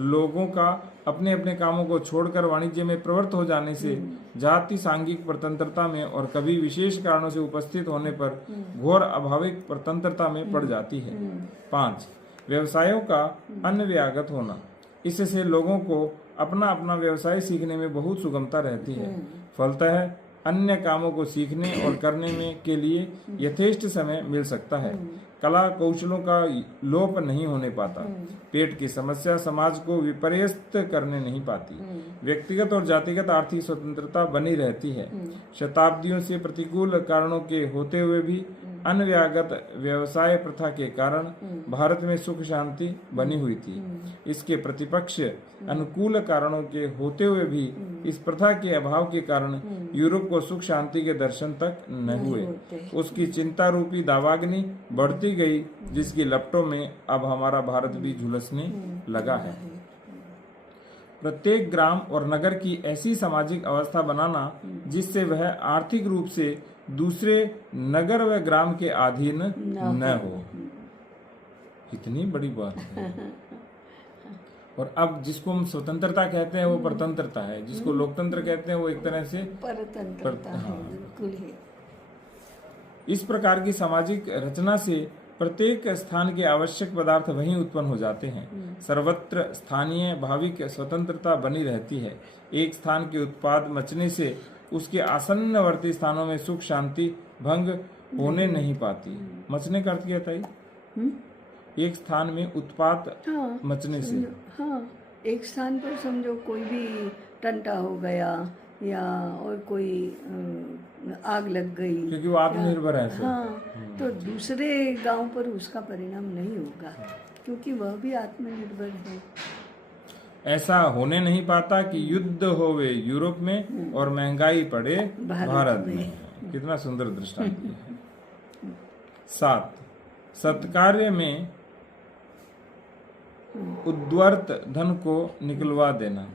लोगों का अपने अपने कामों को छोड़कर वाणिज्य में प्रवृत्त हो जाने से जाति सांघिक स्वतंत्रता में और कभी विशेष कारणों से उपस्थित होने पर घोर अभाविक स्वतंत्रता में पड़ जाती है। 5. व्यवसायों का अन्वयागत होना। इससे लोगों को अपना अपना व्यवसाय सीखने में बहुत सुगमता रहती है। फलतः अन्य कामों को सीखने और करने में के लिए यथेष्ट समय मिल सकता है। कला कौशलों का लोप नहीं होने पाता। पेट की समस्या समाज को विपर्यस्त करने नहीं पाती। व्यक्तिगत और जातिगत आर्थिक स्वतंत्रता बनी रहती है। शताब्दियों से प्रतिकूल कारणों के होते हुए भी अन्वयागत व्यवसाय प्रथा के कारण भारत में सुख शांति बनी हुई थी। इसके प्रतिपक्ष अनुकूल कारणों के होते हुए भी इस प्रथा के अभाव के कारण यूरोप को सुख शांति के दर्शन तक न हुए। उसकी चिंता रूपी दावाग्नि बढ़ती गई जिसकी लपटों में अब हमारा भारत भी झुलसने लगा है। प्रत्येक ग्राम और नगर की ऐसी सामाजिक अवस्था बनाना जिससे वह आर्थिक रूप से दूसरे नगर व ग्राम के अधीन न हो। कितनी बड़ी बात है। और अब जिसको हम स्वतंत्रता कहते हैं वो परतंत्रता है, जिसको लोकतंत्र कहते हैं वो एक तरह से परतंत्रता है। बिल्कुल है। इस प्रकार की सामाजिक रचना से प्रत्येक स्थान के आवश्यक पदार्थ वहीं उत्पन्न हो जाते हैं। सर्वत्र स्थानीय भाविक स्वतंत्रता बनी रहती है। एक स्थान के उत्पाद मचने से उसके आसन्नवर्ती स्थानों में सुख शांति भंग होने नहीं पाती। मचने का अर्थ क्या था? एक स्थान में उत्पाद मचने से। हाँ, एक स्थान पर समझो कोई भी टंटा हो गया या और कोई आग लग गई, क्योंकि वो आत्मनिर्भर है। हाँ, तो दूसरे गांव पर उसका परिणाम नहीं होगा क्योंकि वह भी आत्मनिर्भर है। ऐसा होने नहीं पाता कि युद्ध होवे यूरोप में और महंगाई पड़े भारत में। कितना सुंदर दृष्टांत है। 7. सत्कार्य में उद्वर्त धन को निकलवा देना।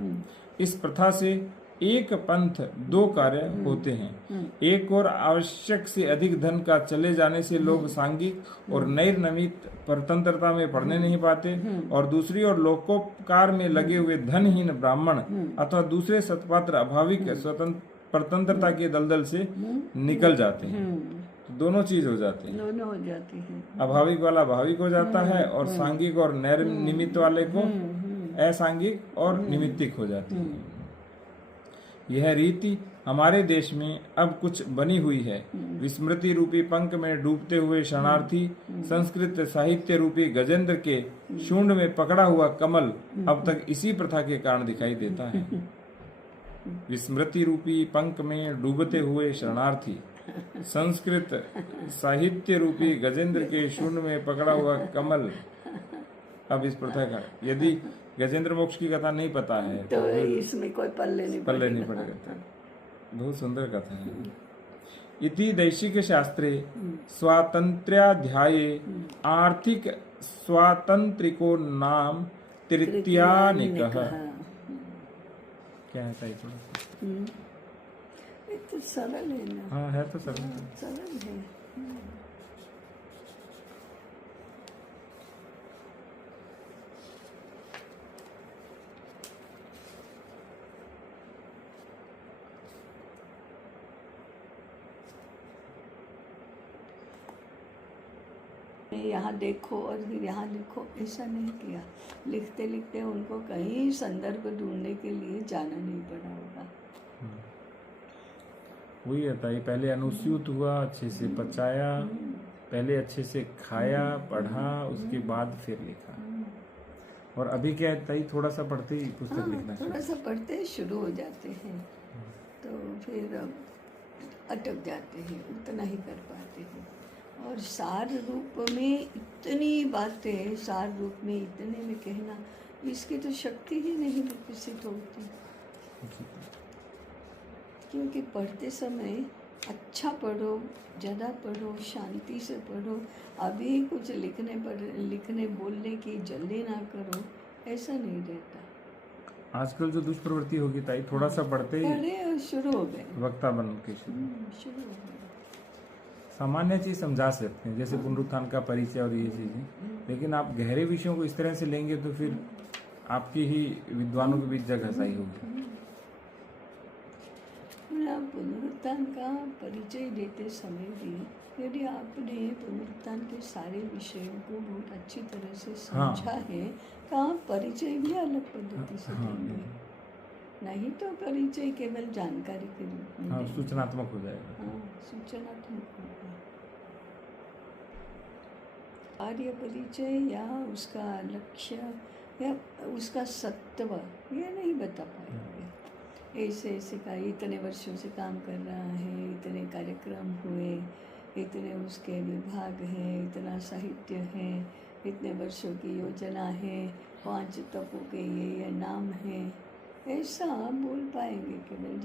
इस प्रथा से एक पंथ दो कार्य होते हैं। एक और आवश्यक से अधिक धन का चले जाने से लोग सांघिक और नैर्नमित परतंत्रता में पड़ने नहीं पाते, और दूसरी ओर लोकोपकार में लगे हुए धनहीन ब्राह्मण अथवा दूसरे सत्पात्र अभाविक परतंत्रता के दलदल से निकल जाते हैं। तो दोनों चीज हो जाती है। दोनों हो जाती है। अभाविक वाला भाविक हो जाता है और सांघिक और नैर्निमित वाले को असंगिक और निमित्तिक हो जाती है। यह रीति हमारे देश में अब कुछ बनी हुई है। विस्मृति रूपी पंख में डूबते हुए शरणार्थी संस्कृत साहित्य रूपी गजेंद्र के शून्य में पकड़ा हुआ कमल अब तक इसी प्रथा के कारण दिखाई देता है। विस्मृति रूपी पंख में डूबते हुए शरणार्थी संस्कृत साहित्य रूपी गजेंद्र के शून्य में पकड़ा हुआ कमल अब इस प्रथा का, यदि गजेंद्र मोक्ष की कथा नहीं पता है तो इसमें कोई पल्ले नहीं पड़ेगा। बहुत सुंदर कथा है। इति दैशिक शास्त्रे स्वातंत्र्याध्याये आर्थिक स्वातंत्रिको नाम तृतीयानिकः। क्या है ताई थोड़ा? ये तो सरल है ना। हाँ है तो सरल। सरल है। यहाँ देखो और फिर यहाँ लिखो, ऐसा नहीं किया। लिखते लिखते उनको कहीं संदर्भ ढूंढने के लिए जाना नहीं पड़ा होगा। वही होता है, पहले अनुस्यूत हुआ, अच्छे से पचाया, पहले अच्छे से खाया, पढ़ा, उसके बाद फिर लिखा। और अभी क्या है ताई, थोड़ा सा पढ़ते ही पुस्तक लिखना थोड़ा सा पढ़ते ही शुरू हो जाते हैं, तो फिर अटक जाते हैं, उतना ही कर पाते हैं। और सार रूप में इतनी बातें, सार रूप में इतने में कहना, इसकी तो शक्ति ही नहीं विकसित होती। क्योंकि पढ़ते समय अच्छा पढ़ो, ज़्यादा पढ़ो, शांति से पढ़ो। अभी कुछ लिखने बोलने की जल्दी ना करो, ऐसा नहीं रहता। आजकल जो दुष्प्रवृत्ति होगी ताई, थोड़ा सा पढ़ते ही शुरू हो गए, वक्ता बन के शुरू हो गए। सामान्य चीज समझा सकते हैं, जैसे पुनरुत्थान का परिचय और ये चीजें, लेकिन आप गहरे विषयों को इस तरह से लेंगे तो फिर आपकी ही विद्वानों के बीच जगहसाई होगी। पुनरुत्थान का परिचय देते समय भी यदि आपने पुनरुत्थान के सारे विषयों को बहुत अच्छी तरह से समझा है, तो आप परिचय भी अलग पद्धति से देंगे। नहीं तो परिचय केवल जानकारी के रूप में सूचनात्मक हो जाएगा। सूचनात्मक होगा। कार्य परिचय या उसका लक्ष्य या उसका सत्व ये नहीं बता पाएंगे। ऐसे ऐसे का इतने वर्षों से काम कर रहा है, इतने कार्यक्रम हुए, इतने उसके विभाग हैं, इतना साहित्य है, इतने वर्षों की योजना है, 5 तपों के ये नाम है, ऐसा बोल पाएंगे केवल